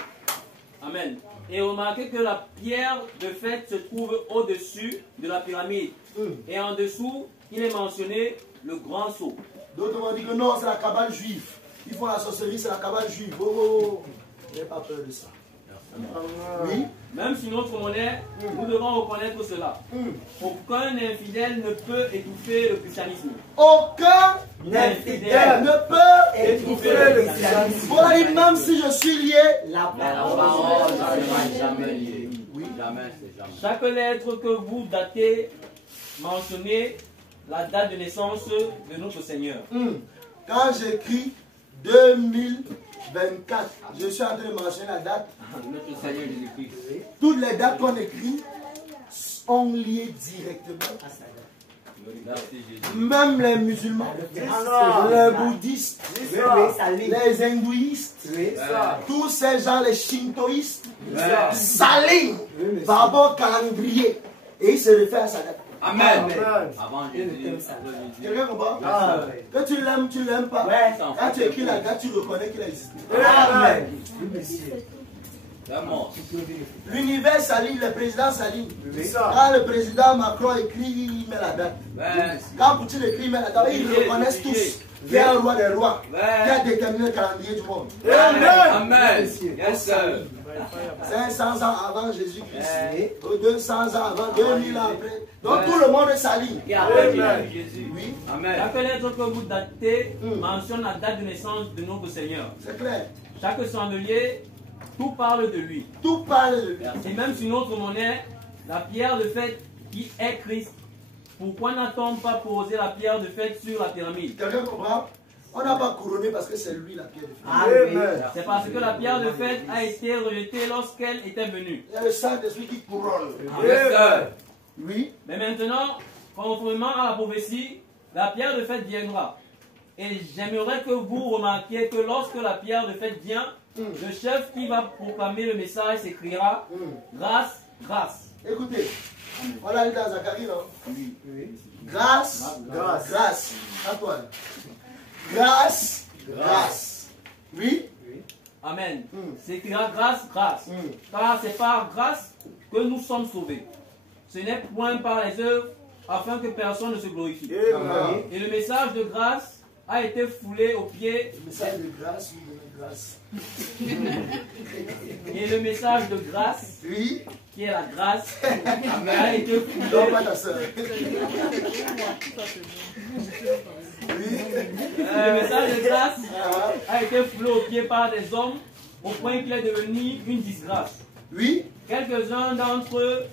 Amen. Et remarquez que la pierre de fête se trouve au-dessus de la pyramide. Et en dessous, il est mentionné le grand sceau. D'autres vont dire que non, c'est la cabale juive. Ils font la sorcellerie, c'est la cabale juive. Oh, n'ayez pas peur de ça. Oui. Même si notre monnaie, nous devons reconnaître cela. Aucun infidèle ne peut étouffer le christianisme. Aucun infidèle ne peut étouffer le christianisme. Voilà, même si je suis lié, La parole n'est jamais liée. Oui. Jamais, c'est jamais. Chaque lettre que vous datez, mentionnez la date de naissance de notre Seigneur. Quand j'écris 2024, je suis en train de mentionner la date. Notre Seigneur Jésus-Christ. Toutes les dates qu'on écrit sont liées directement à sa date. Merci Jésus. Même les musulmans, les bouddhistes, les hindouistes, tous ces gens, les shintoïstes, s'alignent par rapport au calendrier et ils se réfèrent à sa date. Amen. Avant Jésus. Quelqu'un comprend? Que tu l'aimes, tu ne l'aimes pas. Quand tu écris la date, tu reconnais qu'il a existé. Amen. L'univers s'aligne, le président s'aligne. Quand le président Macron écrit, il met la date. Quand Poutine écrit, il met la date. Ils reconnaissent tous qu'il y a un roi des rois qui a déterminé le calendrier du monde. Amen. Yes, sir. 500 ans avant Jésus-Christ, 200 ans avant, 2000 ans après. Donc tout le monde s'aligne. Amen. Jésus. Oui. Amen. Chaque lettre que vous datez mentionne la date de naissance de notre Seigneur. C'est clair. Chaque chandelier, tout parle de lui. Tout parle de lui. Et même sur notre monnaie, la pierre de fête qui est Christ, pourquoi n'a-t-on pas posé la pierre de fête sur la pyramide? Quelqu'un comprend? On n'a pas couronné parce que c'est lui la pierre de fête. C'est parce que la pierre de fête a été rejetée lorsqu'elle était venue. Il y a le Saint-Esprit qui couronne. Yes, sir. Oui. Mais maintenant, conformément à la prophétie, la pierre de fête viendra. Et j'aimerais que vous remarquiez que lorsque la pierre de fête vient, le chef qui va proclamer le message s'écriera grâce, grâce. Écoutez, on l'a lu dans Zacharie, non? Oui. Grâce, grâce, grâce. Antoine. Grâce, grâce. Oui? Amen. S'écrira grâce, grâce. Car c'est par grâce que nous sommes sauvés. Ce n'est point par les œuvres, afin que personne ne se glorifie. Amen. Et le message de grâce a été foulé aux pieds. Le message de grâce, oui, de grâce. Et le message de grâce, Oui. qui est la grâce, a été Non, foulé. pas ta soeur. Oui. Le message de grâce a été foulé aux pieds par des hommes au point qu'il est devenu une disgrâce. Oui. Quelques-uns d'entre eux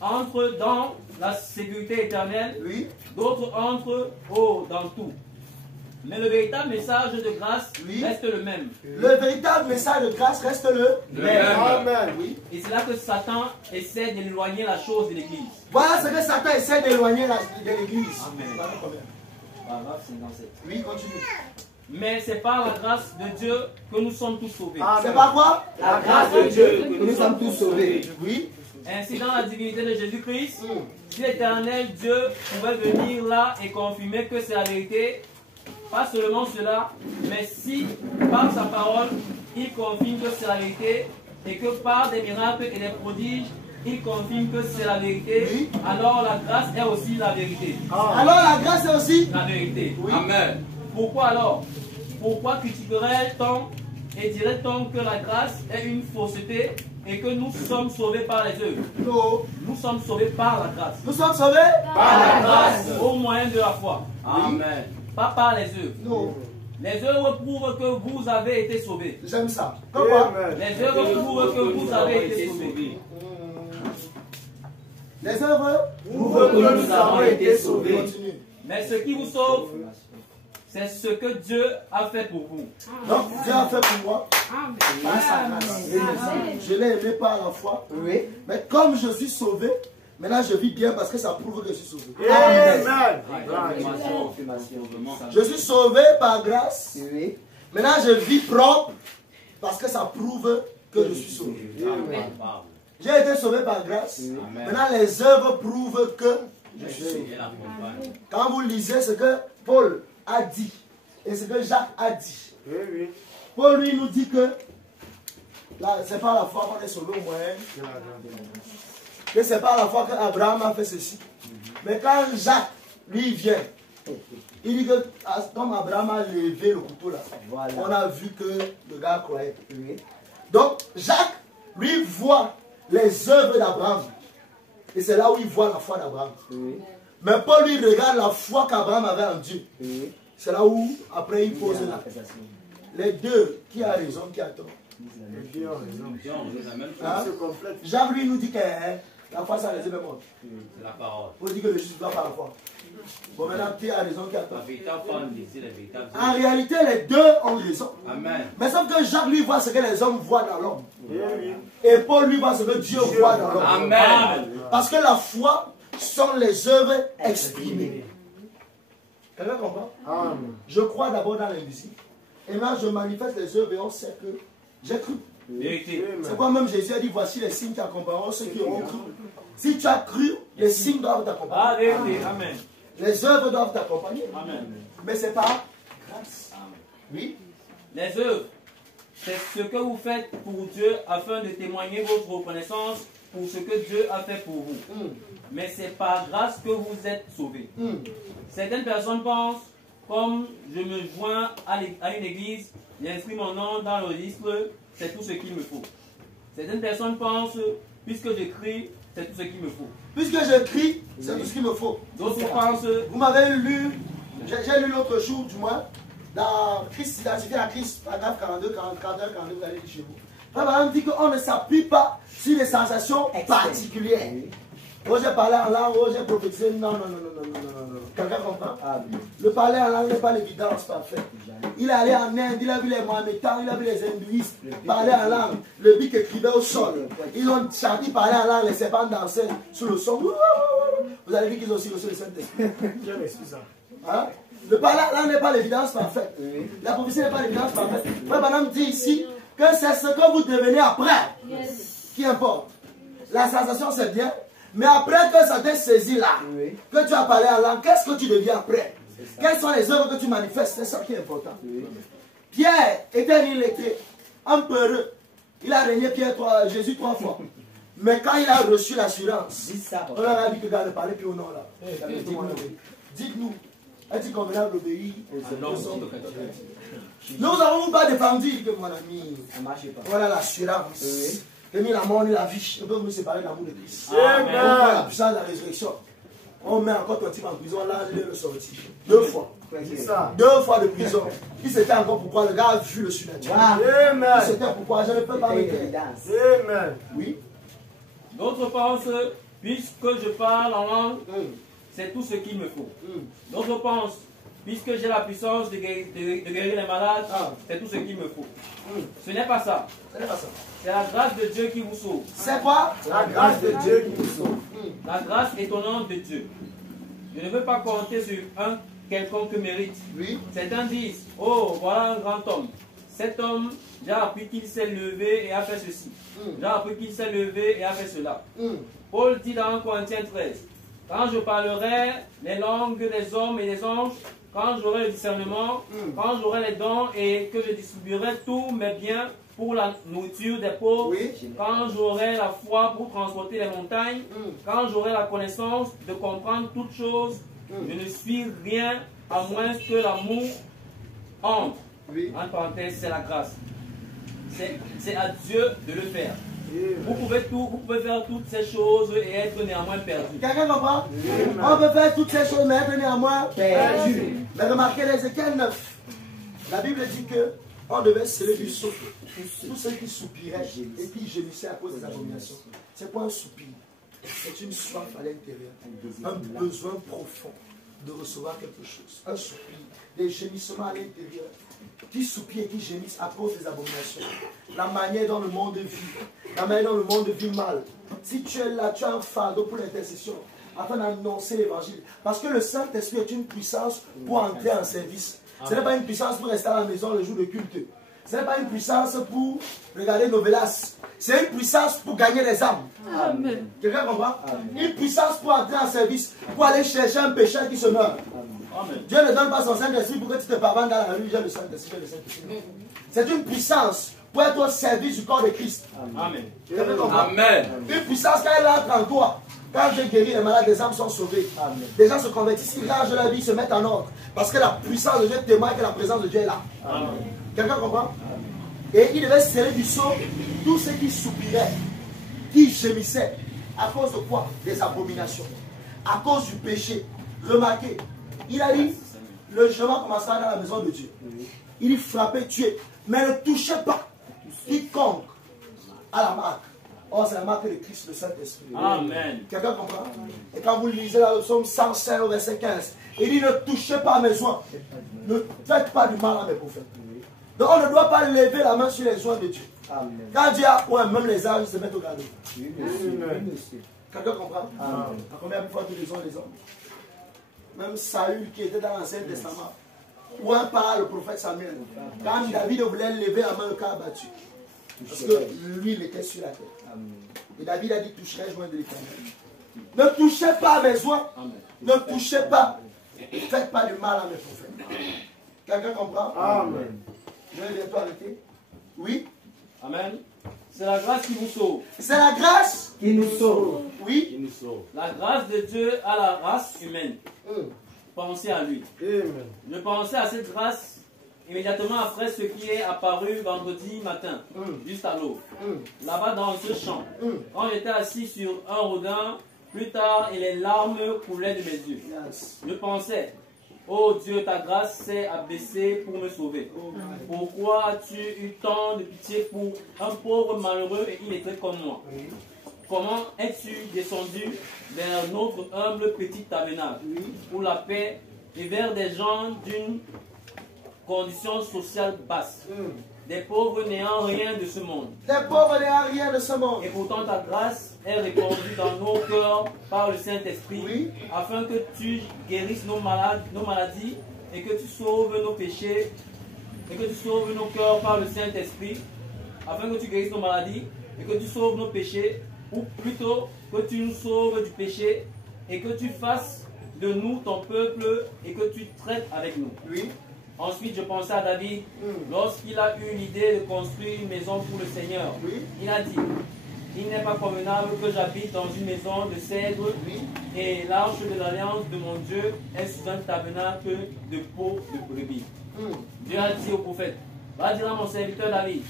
entrent dans la sécurité éternelle, Oui. d'autres entrent dans tout. Mais le véritable message de grâce reste le même. Le véritable message de grâce reste le même. Amen. Oui. Et c'est là que Satan essaie d'éloigner la chose de l'Église. Voilà ce que Satan essaie d'éloigner de l'Église. Voilà combien? Paragraphe 57. Oui, continue. Mais c'est par la grâce de Dieu que nous sommes tous sauvés. C'est pas quoi? La grâce de Dieu que nous sommes tous sauvés. Oui. Ainsi, dans la divinité de Jésus-Christ, si l'Éternel Dieu pouvait venir là et confirmer que c'est la vérité, pas seulement cela, mais si par sa parole, il confirme que c'est la vérité et que par des miracles et des prodiges, il confirme que c'est la vérité, Oui. alors la grâce est aussi la vérité. Alors la grâce est aussi. La vérité. Oui. Amen. Pourquoi alors? Pourquoi critiquerait-on et dirait-on que la grâce est une fausseté et que nous sommes sauvés par les œuvres? Non. Nous sommes sauvés par la grâce. Nous sommes sauvés Par la grâce, au moyen de la foi. Amen. Pas par les œuvres. Non. Les œuvres prouvent que vous avez été sauvés. J'aime ça. Comment? Les œuvres prouvent que vous avez été sauvés. Les œuvres Prouvent que nous avons été sauvés. Continue. Mais ce qui vous sauve, c'est ce que Dieu a fait pour vous. Donc Dieu a fait pour moi par sa grâce. Je l'ai aimé par la foi. Oui. Mais comme je suis sauvé, maintenant je vis bien parce que ça prouve que je suis sauvé. Amen. Je suis sauvé par grâce. Oui. Maintenant je vis propre parce que ça prouve que je suis sauvé. J'ai été sauvé par grâce. Maintenant les œuvres prouvent que je suis sauvé. Quand vous lisez ce que Paul a dit et ce que Jacques a dit, Oui. Paul lui nous dit que c'est par la foi qu'on est sauvé au moyen. Que c'est par la foi qu'Abraham a fait ceci. Mais quand Jacques lui vient, il dit que comme Abraham a levé le couteau là, on a vu que le gars croyait. Donc Jacques lui voit les œuvres d'Abraham. Et c'est là où il voit la foi d'Abraham. Mais Paul lui regarde la foi qu'Abraham avait en Dieu. C'est là où après il pose la question. Les deux, qui a raison, qui a tort? Hein? Jacques lui nous dit que la foi ça les mêmes mots. C'est la parole. Pour dire que le juste doit par la foi. Bon maintenant qui a raison, qui a La tort? véritable parole désire la véritable. En réalité les deux ont raison. Amen. Mais sauf que Jacques lui voit ce que les hommes voient dans l'homme. Et Paul lui voit ce que Dieu voit dans l'homme. Amen. Parce que la foi sont les œuvres exprimées. Quelqu'un comprend? Je crois d'abord dans l'invisible. Et là je manifeste les œuvres et on sait que j'ai cru. Vérité. C'est quoi même Jésus a dit voici les signes qui accompagneront ceux qui auront cru. Si tu as cru, les signes doivent t'accompagner. Ah, vérité. Amen. Les œuvres doivent t'accompagner. Amen. Mais c'est pas grâce. Oui. Les œuvres, c'est ce que vous faites pour Dieu afin de témoigner votre reconnaissance pour ce que Dieu a fait pour vous. Mais c'est par grâce que vous êtes sauvés. Certaines personnes pensent, comme je me joins à une église, j'inscris mon nom dans le registre, c'est tout ce qu'il me faut. Certaines personnes pensent, puisque j'écris, c'est tout ce qu'il me faut. Puisque je crie, c'est tout ce qu'il me faut. D'autres pensent, Vous m'avez lu, j'ai lu l'autre jour du moins, dans Christ, identifié à Christ, paragraphe 42, 41, 42, vous allez lire chez vous. Frère Branham dit qu'on ne s'appuie pas sur des sensations particulières. Oh, j'ai parlé en langue, oh, j'ai prophétisé. Non. Quelqu'un comprend? Le parler en langue n'est pas l'évidence parfaite. Il est allé en Inde, il a vu les Mohamédans, il a vu les hindouistes parler en langue. Le bic écrivait au sol. Ils ont chanté, parler en langue, les serpents dansaient sous le son. Vous avez vu qu'ils ont aussi reçu le Saint-Esprit. Hein? Le parler en langue n'est pas l'évidence parfaite. La prophétie n'est pas l'évidence parfaite. Frère Branham dit ici que c'est ce que vous devenez après qui importe. La sensation c'est bien. Mais après que ça t'ait saisi là, que tu as parlé en langue, qu'est-ce que tu deviens après? Quelles sont les œuvres que tu manifestes? C'est ça qui est important. Pierre était un illettré, un peureux. Il a régné Jésus 3 fois. Mais quand il a reçu l'assurance, on leur a dit que garde parler plus au nom là. Dites-nous, est-il convenable d'obéir? Nous avons pas défendu que mon ami, voilà l'assurance. Que ni la mort ni la vie ne peuvent nous séparer de l'amour de Christ. Amen. La puissance de la résurrection. On met encore ton type en prison, là, je vais le sortir. 2 fois. 2 fois de prison. Il s'était encore pourquoi le gars a vu le surnaturel. Il s'était pourquoi je ne peux pas me taire. Oui. d'autres pensent, puisque je parle en langue, c'est tout ce qu'il me faut. D'autres pensent, puisque j'ai la puissance de guérir les malades, c'est tout ce qu'il me faut. Ce n'est pas ça. C'est la grâce de Dieu qui vous sauve. C'est quoi? La grâce de Dieu qui nous sauve. La grâce étonnante de Dieu. Je ne veux pas compter sur un quelconque mérite. Oui. Certains disent, oh, voilà un grand homme. cet homme, j'ai appris qu'il s'est levé et a fait ceci. J'ai appris qu'il s'est levé et a fait cela. Paul dit dans 1 Corinthiens 13, quand je parlerai les langues des hommes et des anges, quand j'aurai le discernement, quand j'aurai les dons et que je distribuerai tous mes biens pour la nourriture des pauvres, quand j'aurai la foi pour transporter les montagnes, quand j'aurai la connaissance de comprendre toutes choses, je ne suis rien à moins que l'amour entre. En parenthèse, c'est la grâce. C'est à Dieu de le faire. Vous pouvez faire toutes ces choses et être néanmoins perdu. Quelqu'un comprend? On peut faire toutes ces choses mais être néanmoins perdu. Mais remarquez l'Ézéchiel 9. La Bible dit que on devait sceller du sceau tous ceux qui soupiraient et qui gémissaient à cause des abominations. C'est quoi un soupir? C'est une soif à l'intérieur, un besoin profond de recevoir quelque chose. Un soupir, des gémissements à l'intérieur, qui soupirent et qui gémissent à cause des abominations. La manière dont le monde vit, la manière dont le monde vit mal. Si tu es là, tu as un fardeau pour l'intercession, afin d'annoncer l'évangile. Parce que le Saint-Esprit est une puissance pour entrer en service. Ce n'est pas une puissance pour rester à la maison le jour de culte. Ce n'est pas une puissance pour regarder novelas. C'est une puissance pour gagner les âmes. Amen. Quelqu'un comprend? Une puissance pour entrer en service, pour aller chercher un pécheur qui se meurt. Amen. Dieu ne donne pas son Saint-Esprit pour que tu te parvannes dans la rue, j'ai le Saint-Esprit, j'ai le Saint-Esprit. C'est une puissance pour être au service du corps de Christ. Amen. Quelqu'un comprend? Amen. Une puissance quand elle entre en toi. Quand Dieu guérit les malades, les âmes sont sauvées. Les gens se convertissent, ils rangent leur vie, se mettent en ordre. Parce que la puissance de Dieu témoigne que la présence de Dieu est là. Quelqu'un comprend? Et il devait sceller du sceau tous ceux qui soupiraient, qui gémissaient. À cause de quoi? Des abominations. À cause du péché. Remarquez, il a dit, le jugement commencera dans la maison de Dieu. Il dit frapper, tuer, mais ne touchez pas quiconque à la marque. Or, c'est la marque de Christ, le Saint-Esprit. Amen. Quelqu'un comprend? Et quand vous lisez là, le psaume 105 au verset 15, il dit ne touchez pas à mes oins. Ne faites pas du mal à mes prophètes. Donc, on ne doit pas lever la main sur les oins de Dieu. Quand Dieu a point, même les âges se mettent au garde. Quelqu'un comprend? À combien de fois tous les hommes? Même Saül qui était dans l'Ancien Testament, ou un par le prophète Samuel, quand David voulait lever la main, le cas abattu. Parce que lui, il était sur la tête. Et David a dit, toucherai joint de l'Éternel. Ne touchez pas à mes oins. Ne touchez pas. Ne faites pas du mal à mes prophètes. Quelqu'un comprend? Amen. Je vais bientôt arrêter. Oui? Amen. C'est la grâce qui vous sauve. C'est la grâce qui nous sauve. Oui? Qui nous sauve. La grâce de Dieu à la race humaine. Pensez à lui. Amen. Je pensais à cette grâce immédiatement après ce qui est apparu vendredi matin, juste à l'eau. Là-bas dans ce champ. Quand j'étais assis sur un rodin, plus tard, et les larmes coulaient de mes yeux. Je pensais, oh Dieu, ta grâce s'est abaissée pour me sauver. Pourquoi as-tu eu tant de pitié pour un pauvre malheureux et illettré comme moi? Comment es-tu descendu vers notre humble petit tabernacle pour la paix et vers des gens d'une condition sociale basse, des pauvres n'ayant rien de ce monde? Des pauvres n'ayant rien de ce monde. Et pourtant ta grâce est répandue dans nos cœurs par le Saint-Esprit, afin que tu guérisses nos maladies et que tu sauves nos péchés, et que tu sauves nos cœurs par le Saint-Esprit, afin que tu guérisses nos maladies et que tu sauves nos péchés, ou plutôt que tu nous sauves du péché et que tu fasses de nous ton peuple et que tu traites avec nous. Ensuite, je pensais à David, lorsqu'il a eu l'idée de construire une maison pour le Seigneur. Il a dit, il n'est pas convenable que j'habite dans une maison de cèdre et l'arche de l'alliance de mon Dieu est sous un tabernacle de peau de brebis. Dieu a dit au prophète, va dire à mon serviteur David,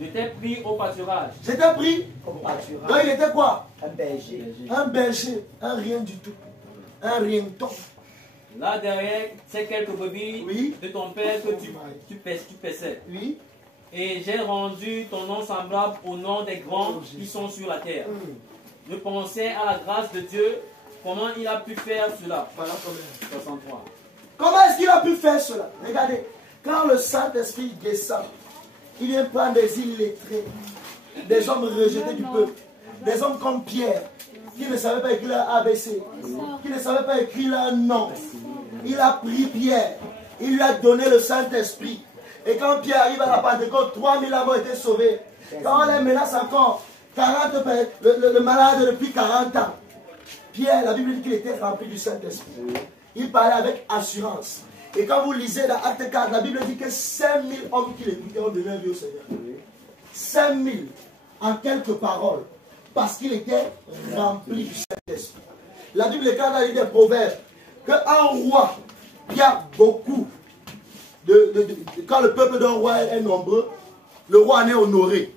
je t'ai pris au pâturage. Je t'ai pris au pâturage. Donc il était quoi? Un berger. Un berger, un rien du tout. Un rienton. Là derrière, c'est quelques brebis de ton père que tu paissais. Et j'ai rendu ton nom semblable au nom des grands qui sont sur la terre. Je pensais à la grâce de Dieu, comment il a pu faire cela. Voilà combien? 63. Comment est-ce qu'il a pu faire cela? Regardez, quand le Saint-Esprit descend, il vient prendre des illettrés, des hommes rejetés du peuple, des hommes comme Pierre, qui ne savaient pas écrire leur ABC, qui ne savaient pas écrire leur nom. Il a pris Pierre, il lui a donné le Saint-Esprit. Et quand Pierre arrive à la Pentecôte, 3000 âmes ont été sauvées. Quand on les menace encore, 40, le malade depuis 40 ans. Pierre, la Bible dit qu'il était rempli du Saint-Esprit. Il parlait avec assurance. Et quand vous lisez dans Acte 4, la Bible dit que 5000 hommes qui l'écoutaient ont donné vie au Seigneur. 5000 en quelques paroles. Parce qu'il était rempli du Saint-Esprit. La Bible déclare dans les Proverbes qu'un roi qui a beaucoup quand le peuple d'un roi est nombreux, le roi en est honoré.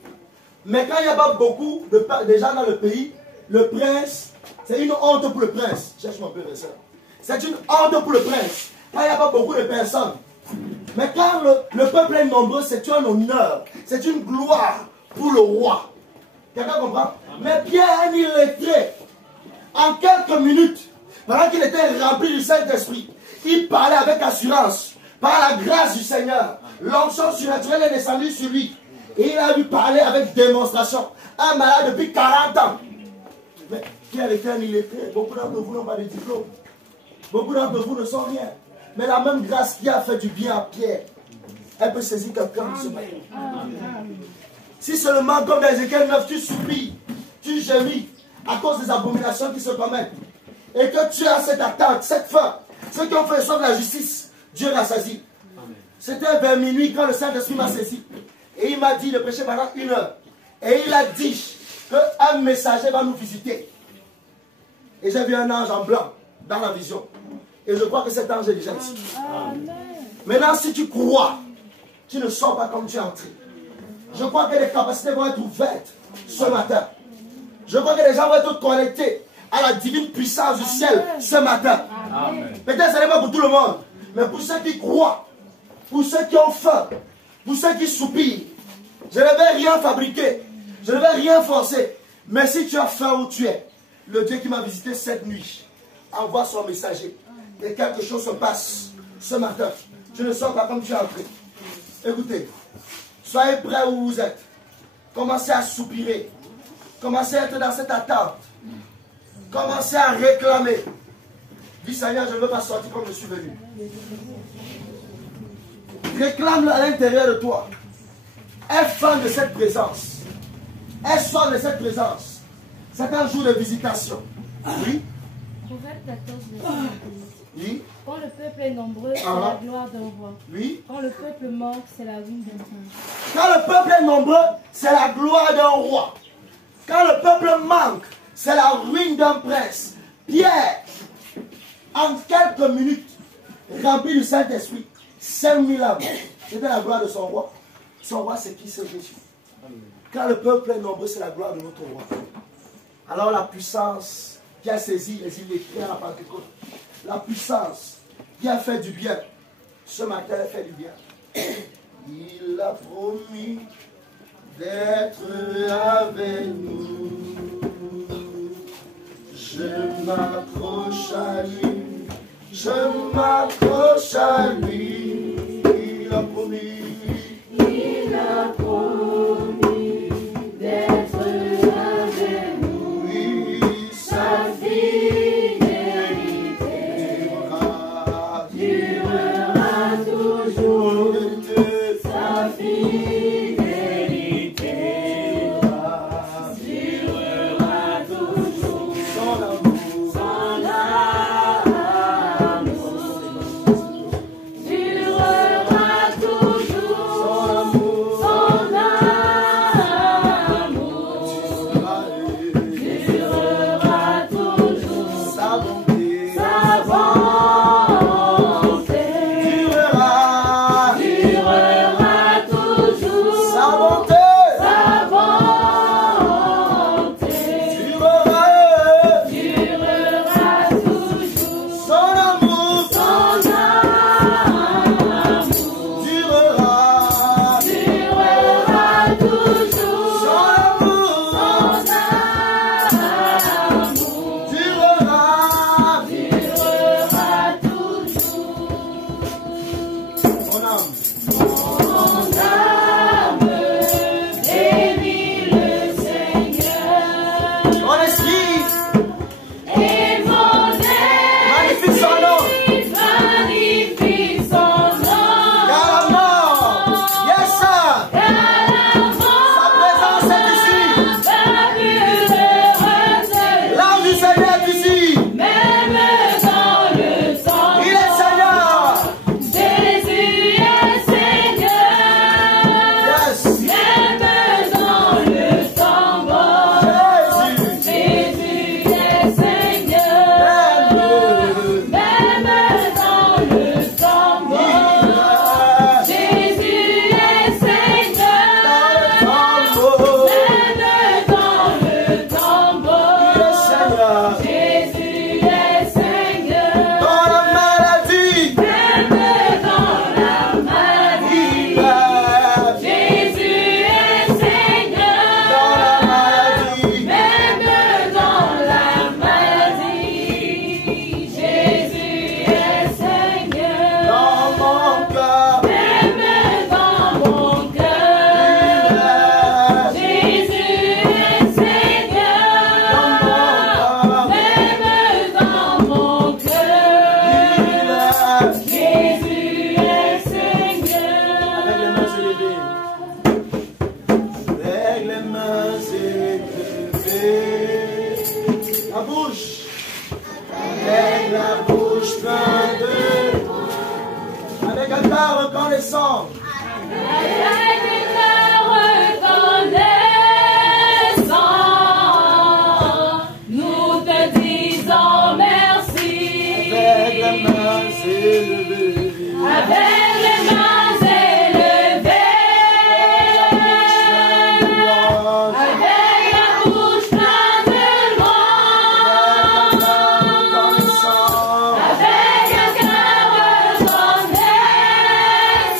Mais quand il n'y a pas beaucoup de gens dans le pays, le prince, c'est une honte pour le prince. Cherche-moi un peu ça. C'est une honte pour le prince. Quand il n'y a pas beaucoup de personnes. Mais quand le peuple est nombreux, c'est un honneur. C'est une gloire pour le roi. Quelqu'un comprend? Mais Pierre, il illettré. En quelques minutes, pendant qu'il était rempli du Saint-Esprit, il parlait avec assurance. Par la grâce du Seigneur, l'onction surnaturelle est descendue sur lui. Et il a dû parler avec démonstration. Un malade depuis 40 ans. Mais Pierre était un illettré. Beaucoup d'entre vous n'ont pas de diplôme. Beaucoup d'entre vous ne sont rien. Mais la même grâce qui a fait du bien à Pierre, elle peut saisir quelqu'un ce matin. Si seulement comme dans Ézéchiel 9, tu supplies, tu gémis à cause des abominations qui se commettent, et que tu as cette attente, cette faim, ceux qui ont fait soif de la justice, Dieu l'a saisi. C'était vers minuit quand le Saint-Esprit m'a saisi. Et il m'a dit de prêcher pendant 1 heure. Et il a dit qu'un messager va nous visiter. Et j'ai vu un ange en blanc dans la vision. Et je crois que cet ange est déjà ici. Maintenant, si tu crois, tu ne sors pas comme tu es entré. Je crois que les capacités vont être ouvertes ce matin. Je crois que les gens vont être connectés à la divine puissance du ciel ce matin. Peut-être ce n'est pas pour tout le monde. Mais pour ceux qui croient, pour ceux qui ont faim, pour ceux qui soupirent, je ne vais rien fabriquer, je ne vais rien forcer. Mais si tu as faim où tu es, le Dieu qui m'a visité cette nuit envoie son messager. Et quelque chose se passe ce matin. Tu ne sors pas comme tu es entré. Écoutez, soyez prêts où vous êtes. Commencez à soupirer. Commencez à être dans cette attente. Commencez à réclamer. Dis Seigneur, je ne veux pas sortir comme je suis venu. Réclame-le à l'intérieur de toi. Aie faim de cette présence. Aie soif de cette présence. C'est un jour de visitation. Oui. Proverbe 14, verset 10. Oui. Quand le peuple est nombreux, c'est la gloire d'un roi. Oui. Quand le peuple manque, c'est la ruine d'un prince. Quand le peuple est nombreux, c'est la gloire d'un roi. Quand le peuple manque, c'est la ruine d'un prince. Pierre, en quelques minutes, rempli du Saint-Esprit, 5000 âmes. C'était la gloire de son roi. Son roi, c'est qui? C'est Jésus. Quand le peuple est nombreux, c'est la gloire de notre roi. Alors la puissance qui a saisi les illettrés à la Pentecôte, la puissance qui a fait du bien, ce matin, elle fait du bien. Il a promis d'être avec nous. Je m'accroche à lui, je m'accroche à lui. Il a promis. Il a promis d'être avec nous. Oui, Sa fidélité durera toujours. Sa fidélité durera toujours. son amour, Son amour durera toujours. Avec un cœur reconnaissant. Avec un cœur reconnaissant, nous te disons merci. Avec les mains élevées. Avec les mains élevées. Avec la bouche pleine de louange. Avec un cœur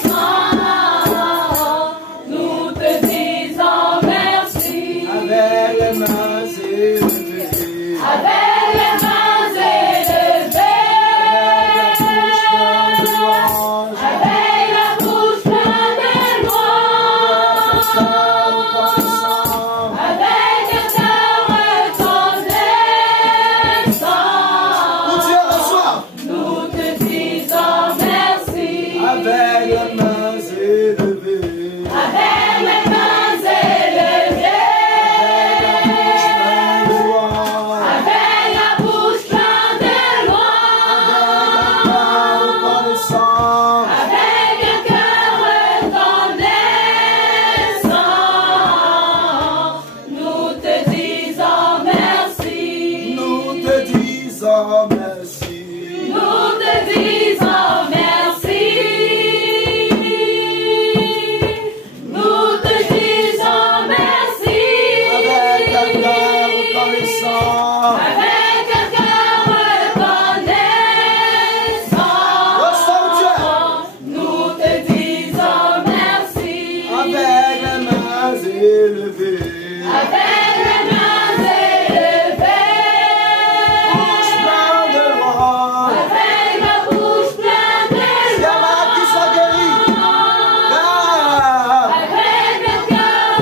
reconnaissant, nous te disons merci. Avec les mains élevées. Avec les mains élevées. Avec la bouche pleine de louange. Avec un cœur reconnaissant, Où Dieu reçoit. nous te disons merci. Avec les mains élevées. Avec les mains élevées. Avec la bouche pleine de louange. Reconnaissant. Avec un cœur reconnaissant, nous te disons merci. Nous te disons merci. Nous te disons merci. Nous te disons merci. Avec un cœur reconnaissant. Avec un cœur reconnaissant, nous te disons merci. Avec les mains élevées. Avec les mains élevées. Bouche pleine de louange. Avec la bouche pleine de S'il y en a qui soient guéris. Ah. avec un cœur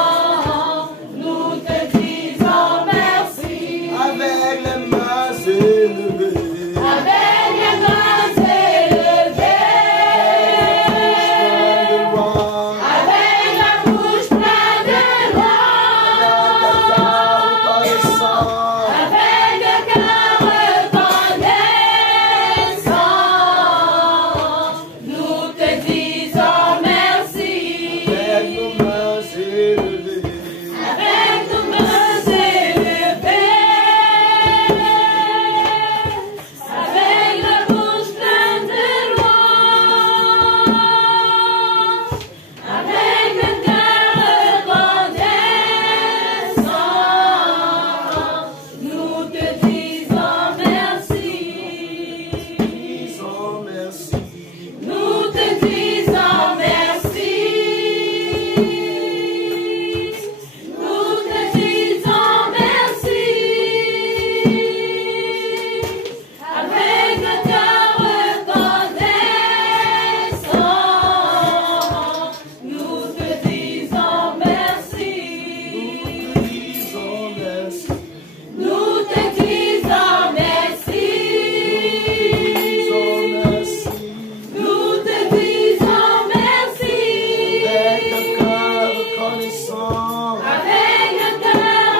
reconnaissant, nous te disons merci. Avec les mains élevées. Avec les mains élevées. Avec la bouche pleine de louange. Avec un cœur reconnaissant, nous te disons merci. Avec nos mains élevées. Avec la bouche pleine de louange. Avec un cœur reconnaissant, nous te disons merci. Nous te disons merci. Nous te disons merci. Avec un cœur reconnaissant, nous te disons merci. Nous te disons merci. Nous te disons merci. Avec un cœur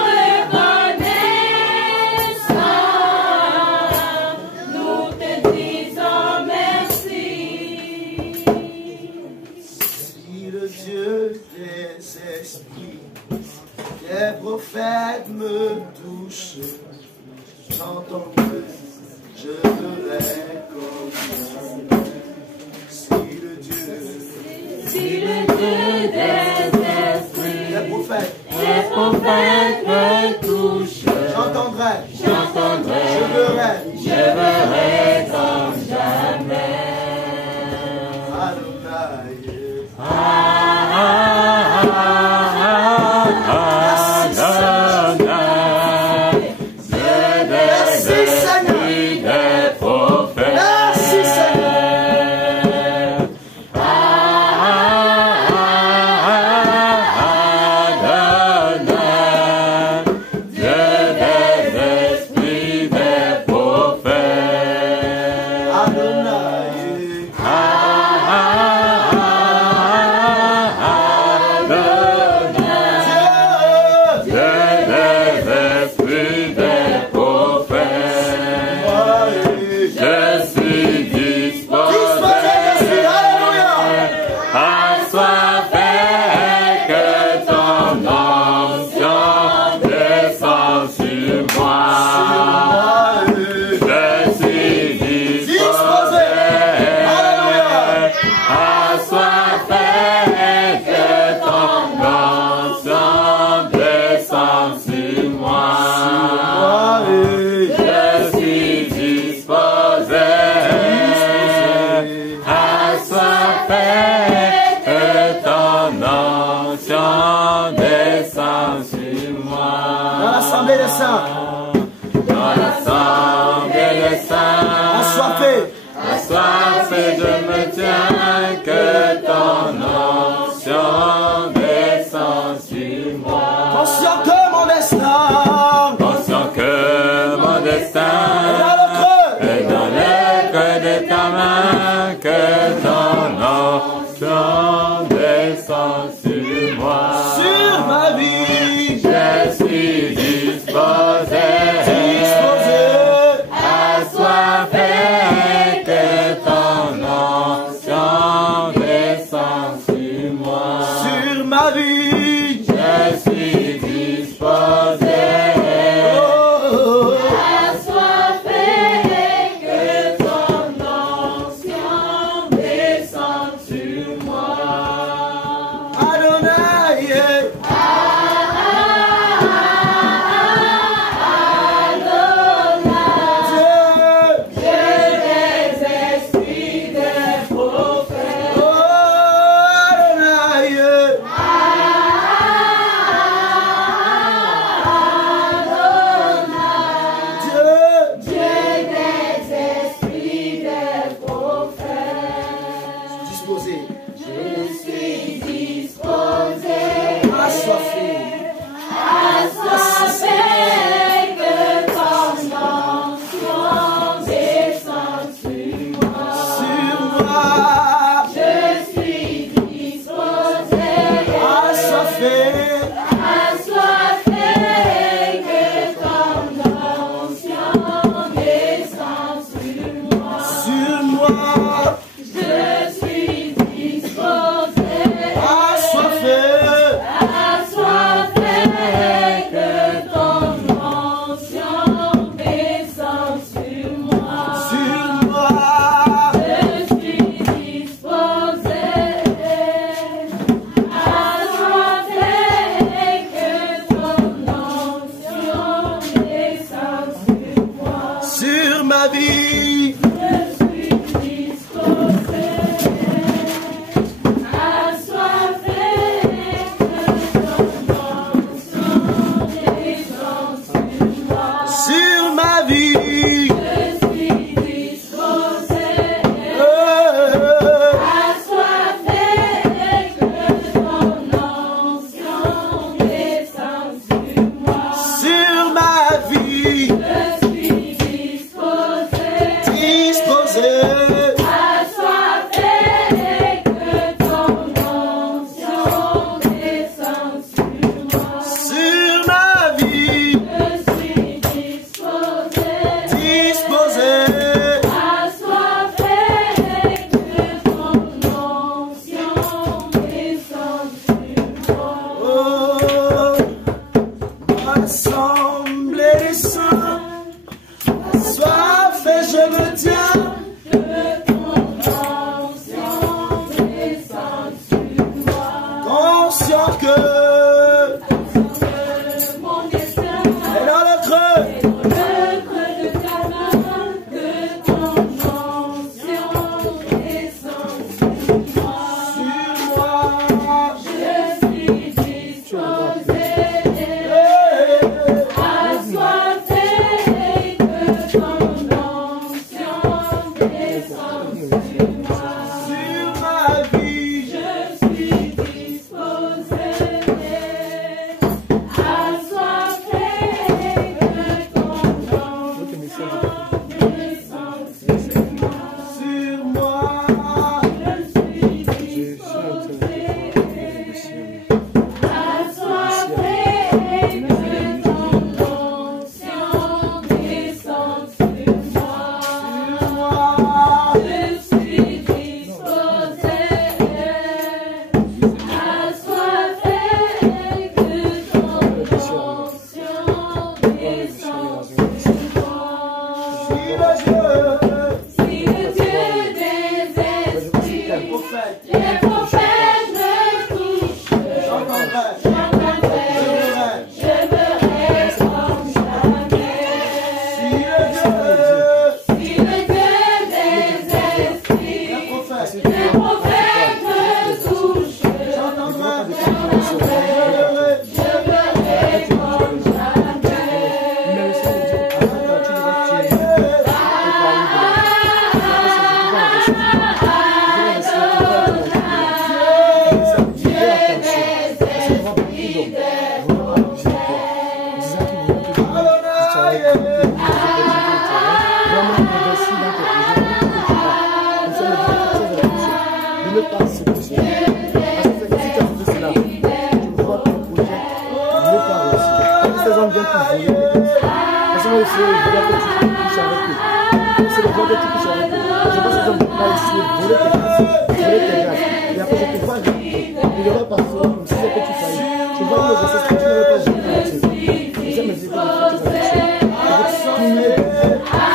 reconnaissant, nous te disons merci. Si le Dieu des esprits, des prophètes me touchent, j'entendrai, je ferai comme lui. Si le Dieu Si le Dieu des esprits, des prophètes, les prophètes me touchent, j'entendrai, j'entendrai, je verrai comme jamais. Adonai. Merci Seigneur. Merci Seigneur. assoiffé de me tiens, que ton onction descend sur moi. Conscient que mon destin est dans le creux de ta main, que ton onction descend sur moi. Sur ma vie, je suis disposé, assoiffé, que ton onction descend sur moi. Sur ma vie, je suis disposé. c'est le voix que tu couches avec eux. C'est le voix que tu couches avec eux. Je pense qu'ils ont pas ici, voler tes grâces. Et après, je te vois, il y aura parfois, comme si c'était que tu faillis. Je vois que c'est ce que tu n'avais pas jamais fait. Et ça me dit que tu as fait tes addictions. Avec tous les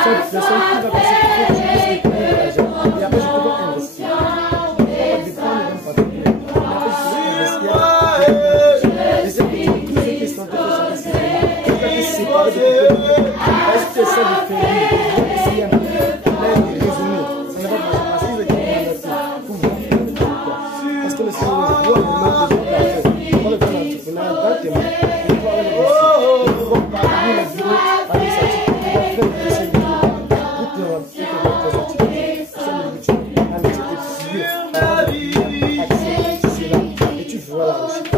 cette personne qui va passer pour que tu puisses découvrir l'argent. Et après, je te vois investir. On va dépendre même pas de toi. Et après, je te vois investir. Et c'est pour tous ceux qui sont en train de faire ça. Quand tu es séparé de tes parents, est-ce que tu essaies de faire rire? Essayer un peu. Là, il est raisonné. Ça ne va pas passer. Il va être parce que le Seigneur nous doit nous mettre des gens on va le faire l'entrepreneur dans tes mains. Il doit aller il doit parler le bureau avec sa petite. Il doit faire le conseil du bureau. Pour te représenter. Ça me dit que tu as un métier de fille. Accepte cela. Et tu vois la réussite.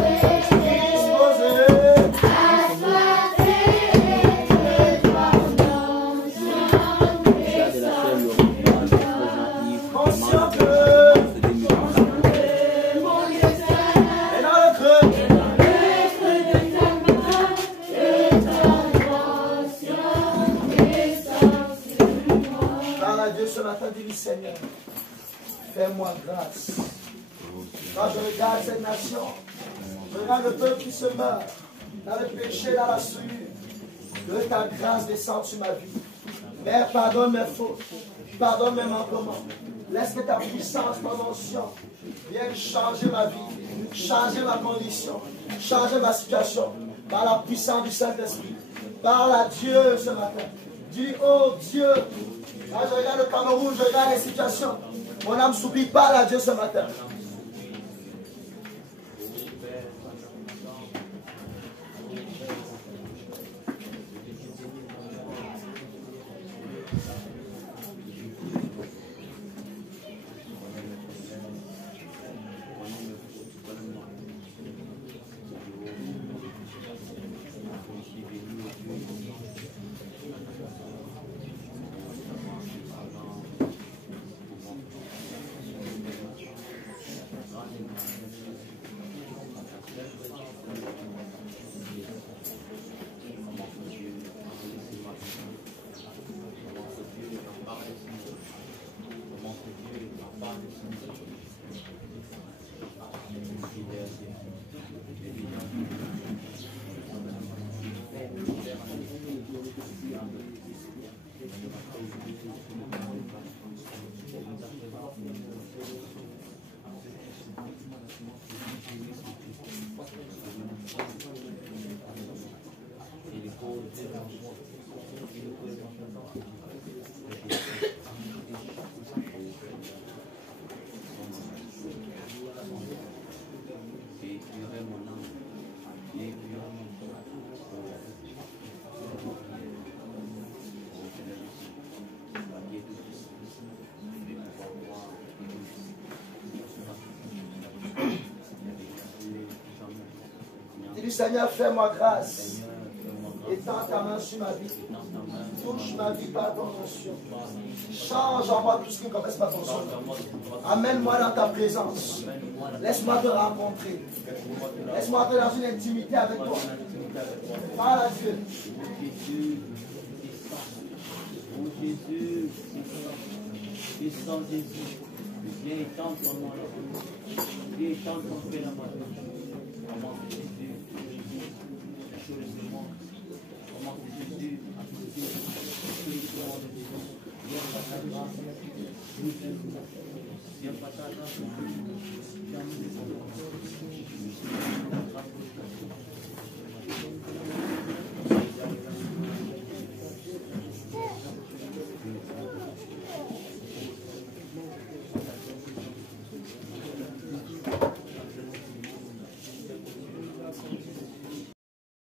Seigneur, fais-moi grâce. Quand je regarde cette nation, je regarde le peuple qui se meurt, dans le péché, dans la souillure, que ta grâce descende sur ma vie. Père, pardonne mes fautes, pardonne mes manquements. Laisse que ta puissance, ton onction, vienne changer ma vie, changer ma condition, changer ma situation, par la puissance du Saint-Esprit. Parle à Dieu ce matin. Dis, oh Dieu, quand je regarde le Cameroun, je regarde les situations. Mon âme s'oublie, parle à Dieu ce matin. Seigneur, fais-moi grâce. Étends ta main sur ma vie. Touche ma vie par ton onction. Change en moi tout ce qui ne correspond pas à ton son. Amène-moi dans ta présence. Laisse-moi te rencontrer. Laisse-moi entrer dans une intimité avec toi. Parle à Dieu. Oh Jésus, puissant Jésus, viens étendre ton nom là. Viens étendre ton paix dans ma vie. Comment Jésus, la chose de moi. Comment Jésus, viens par ta grâce. Viens par ta grâce.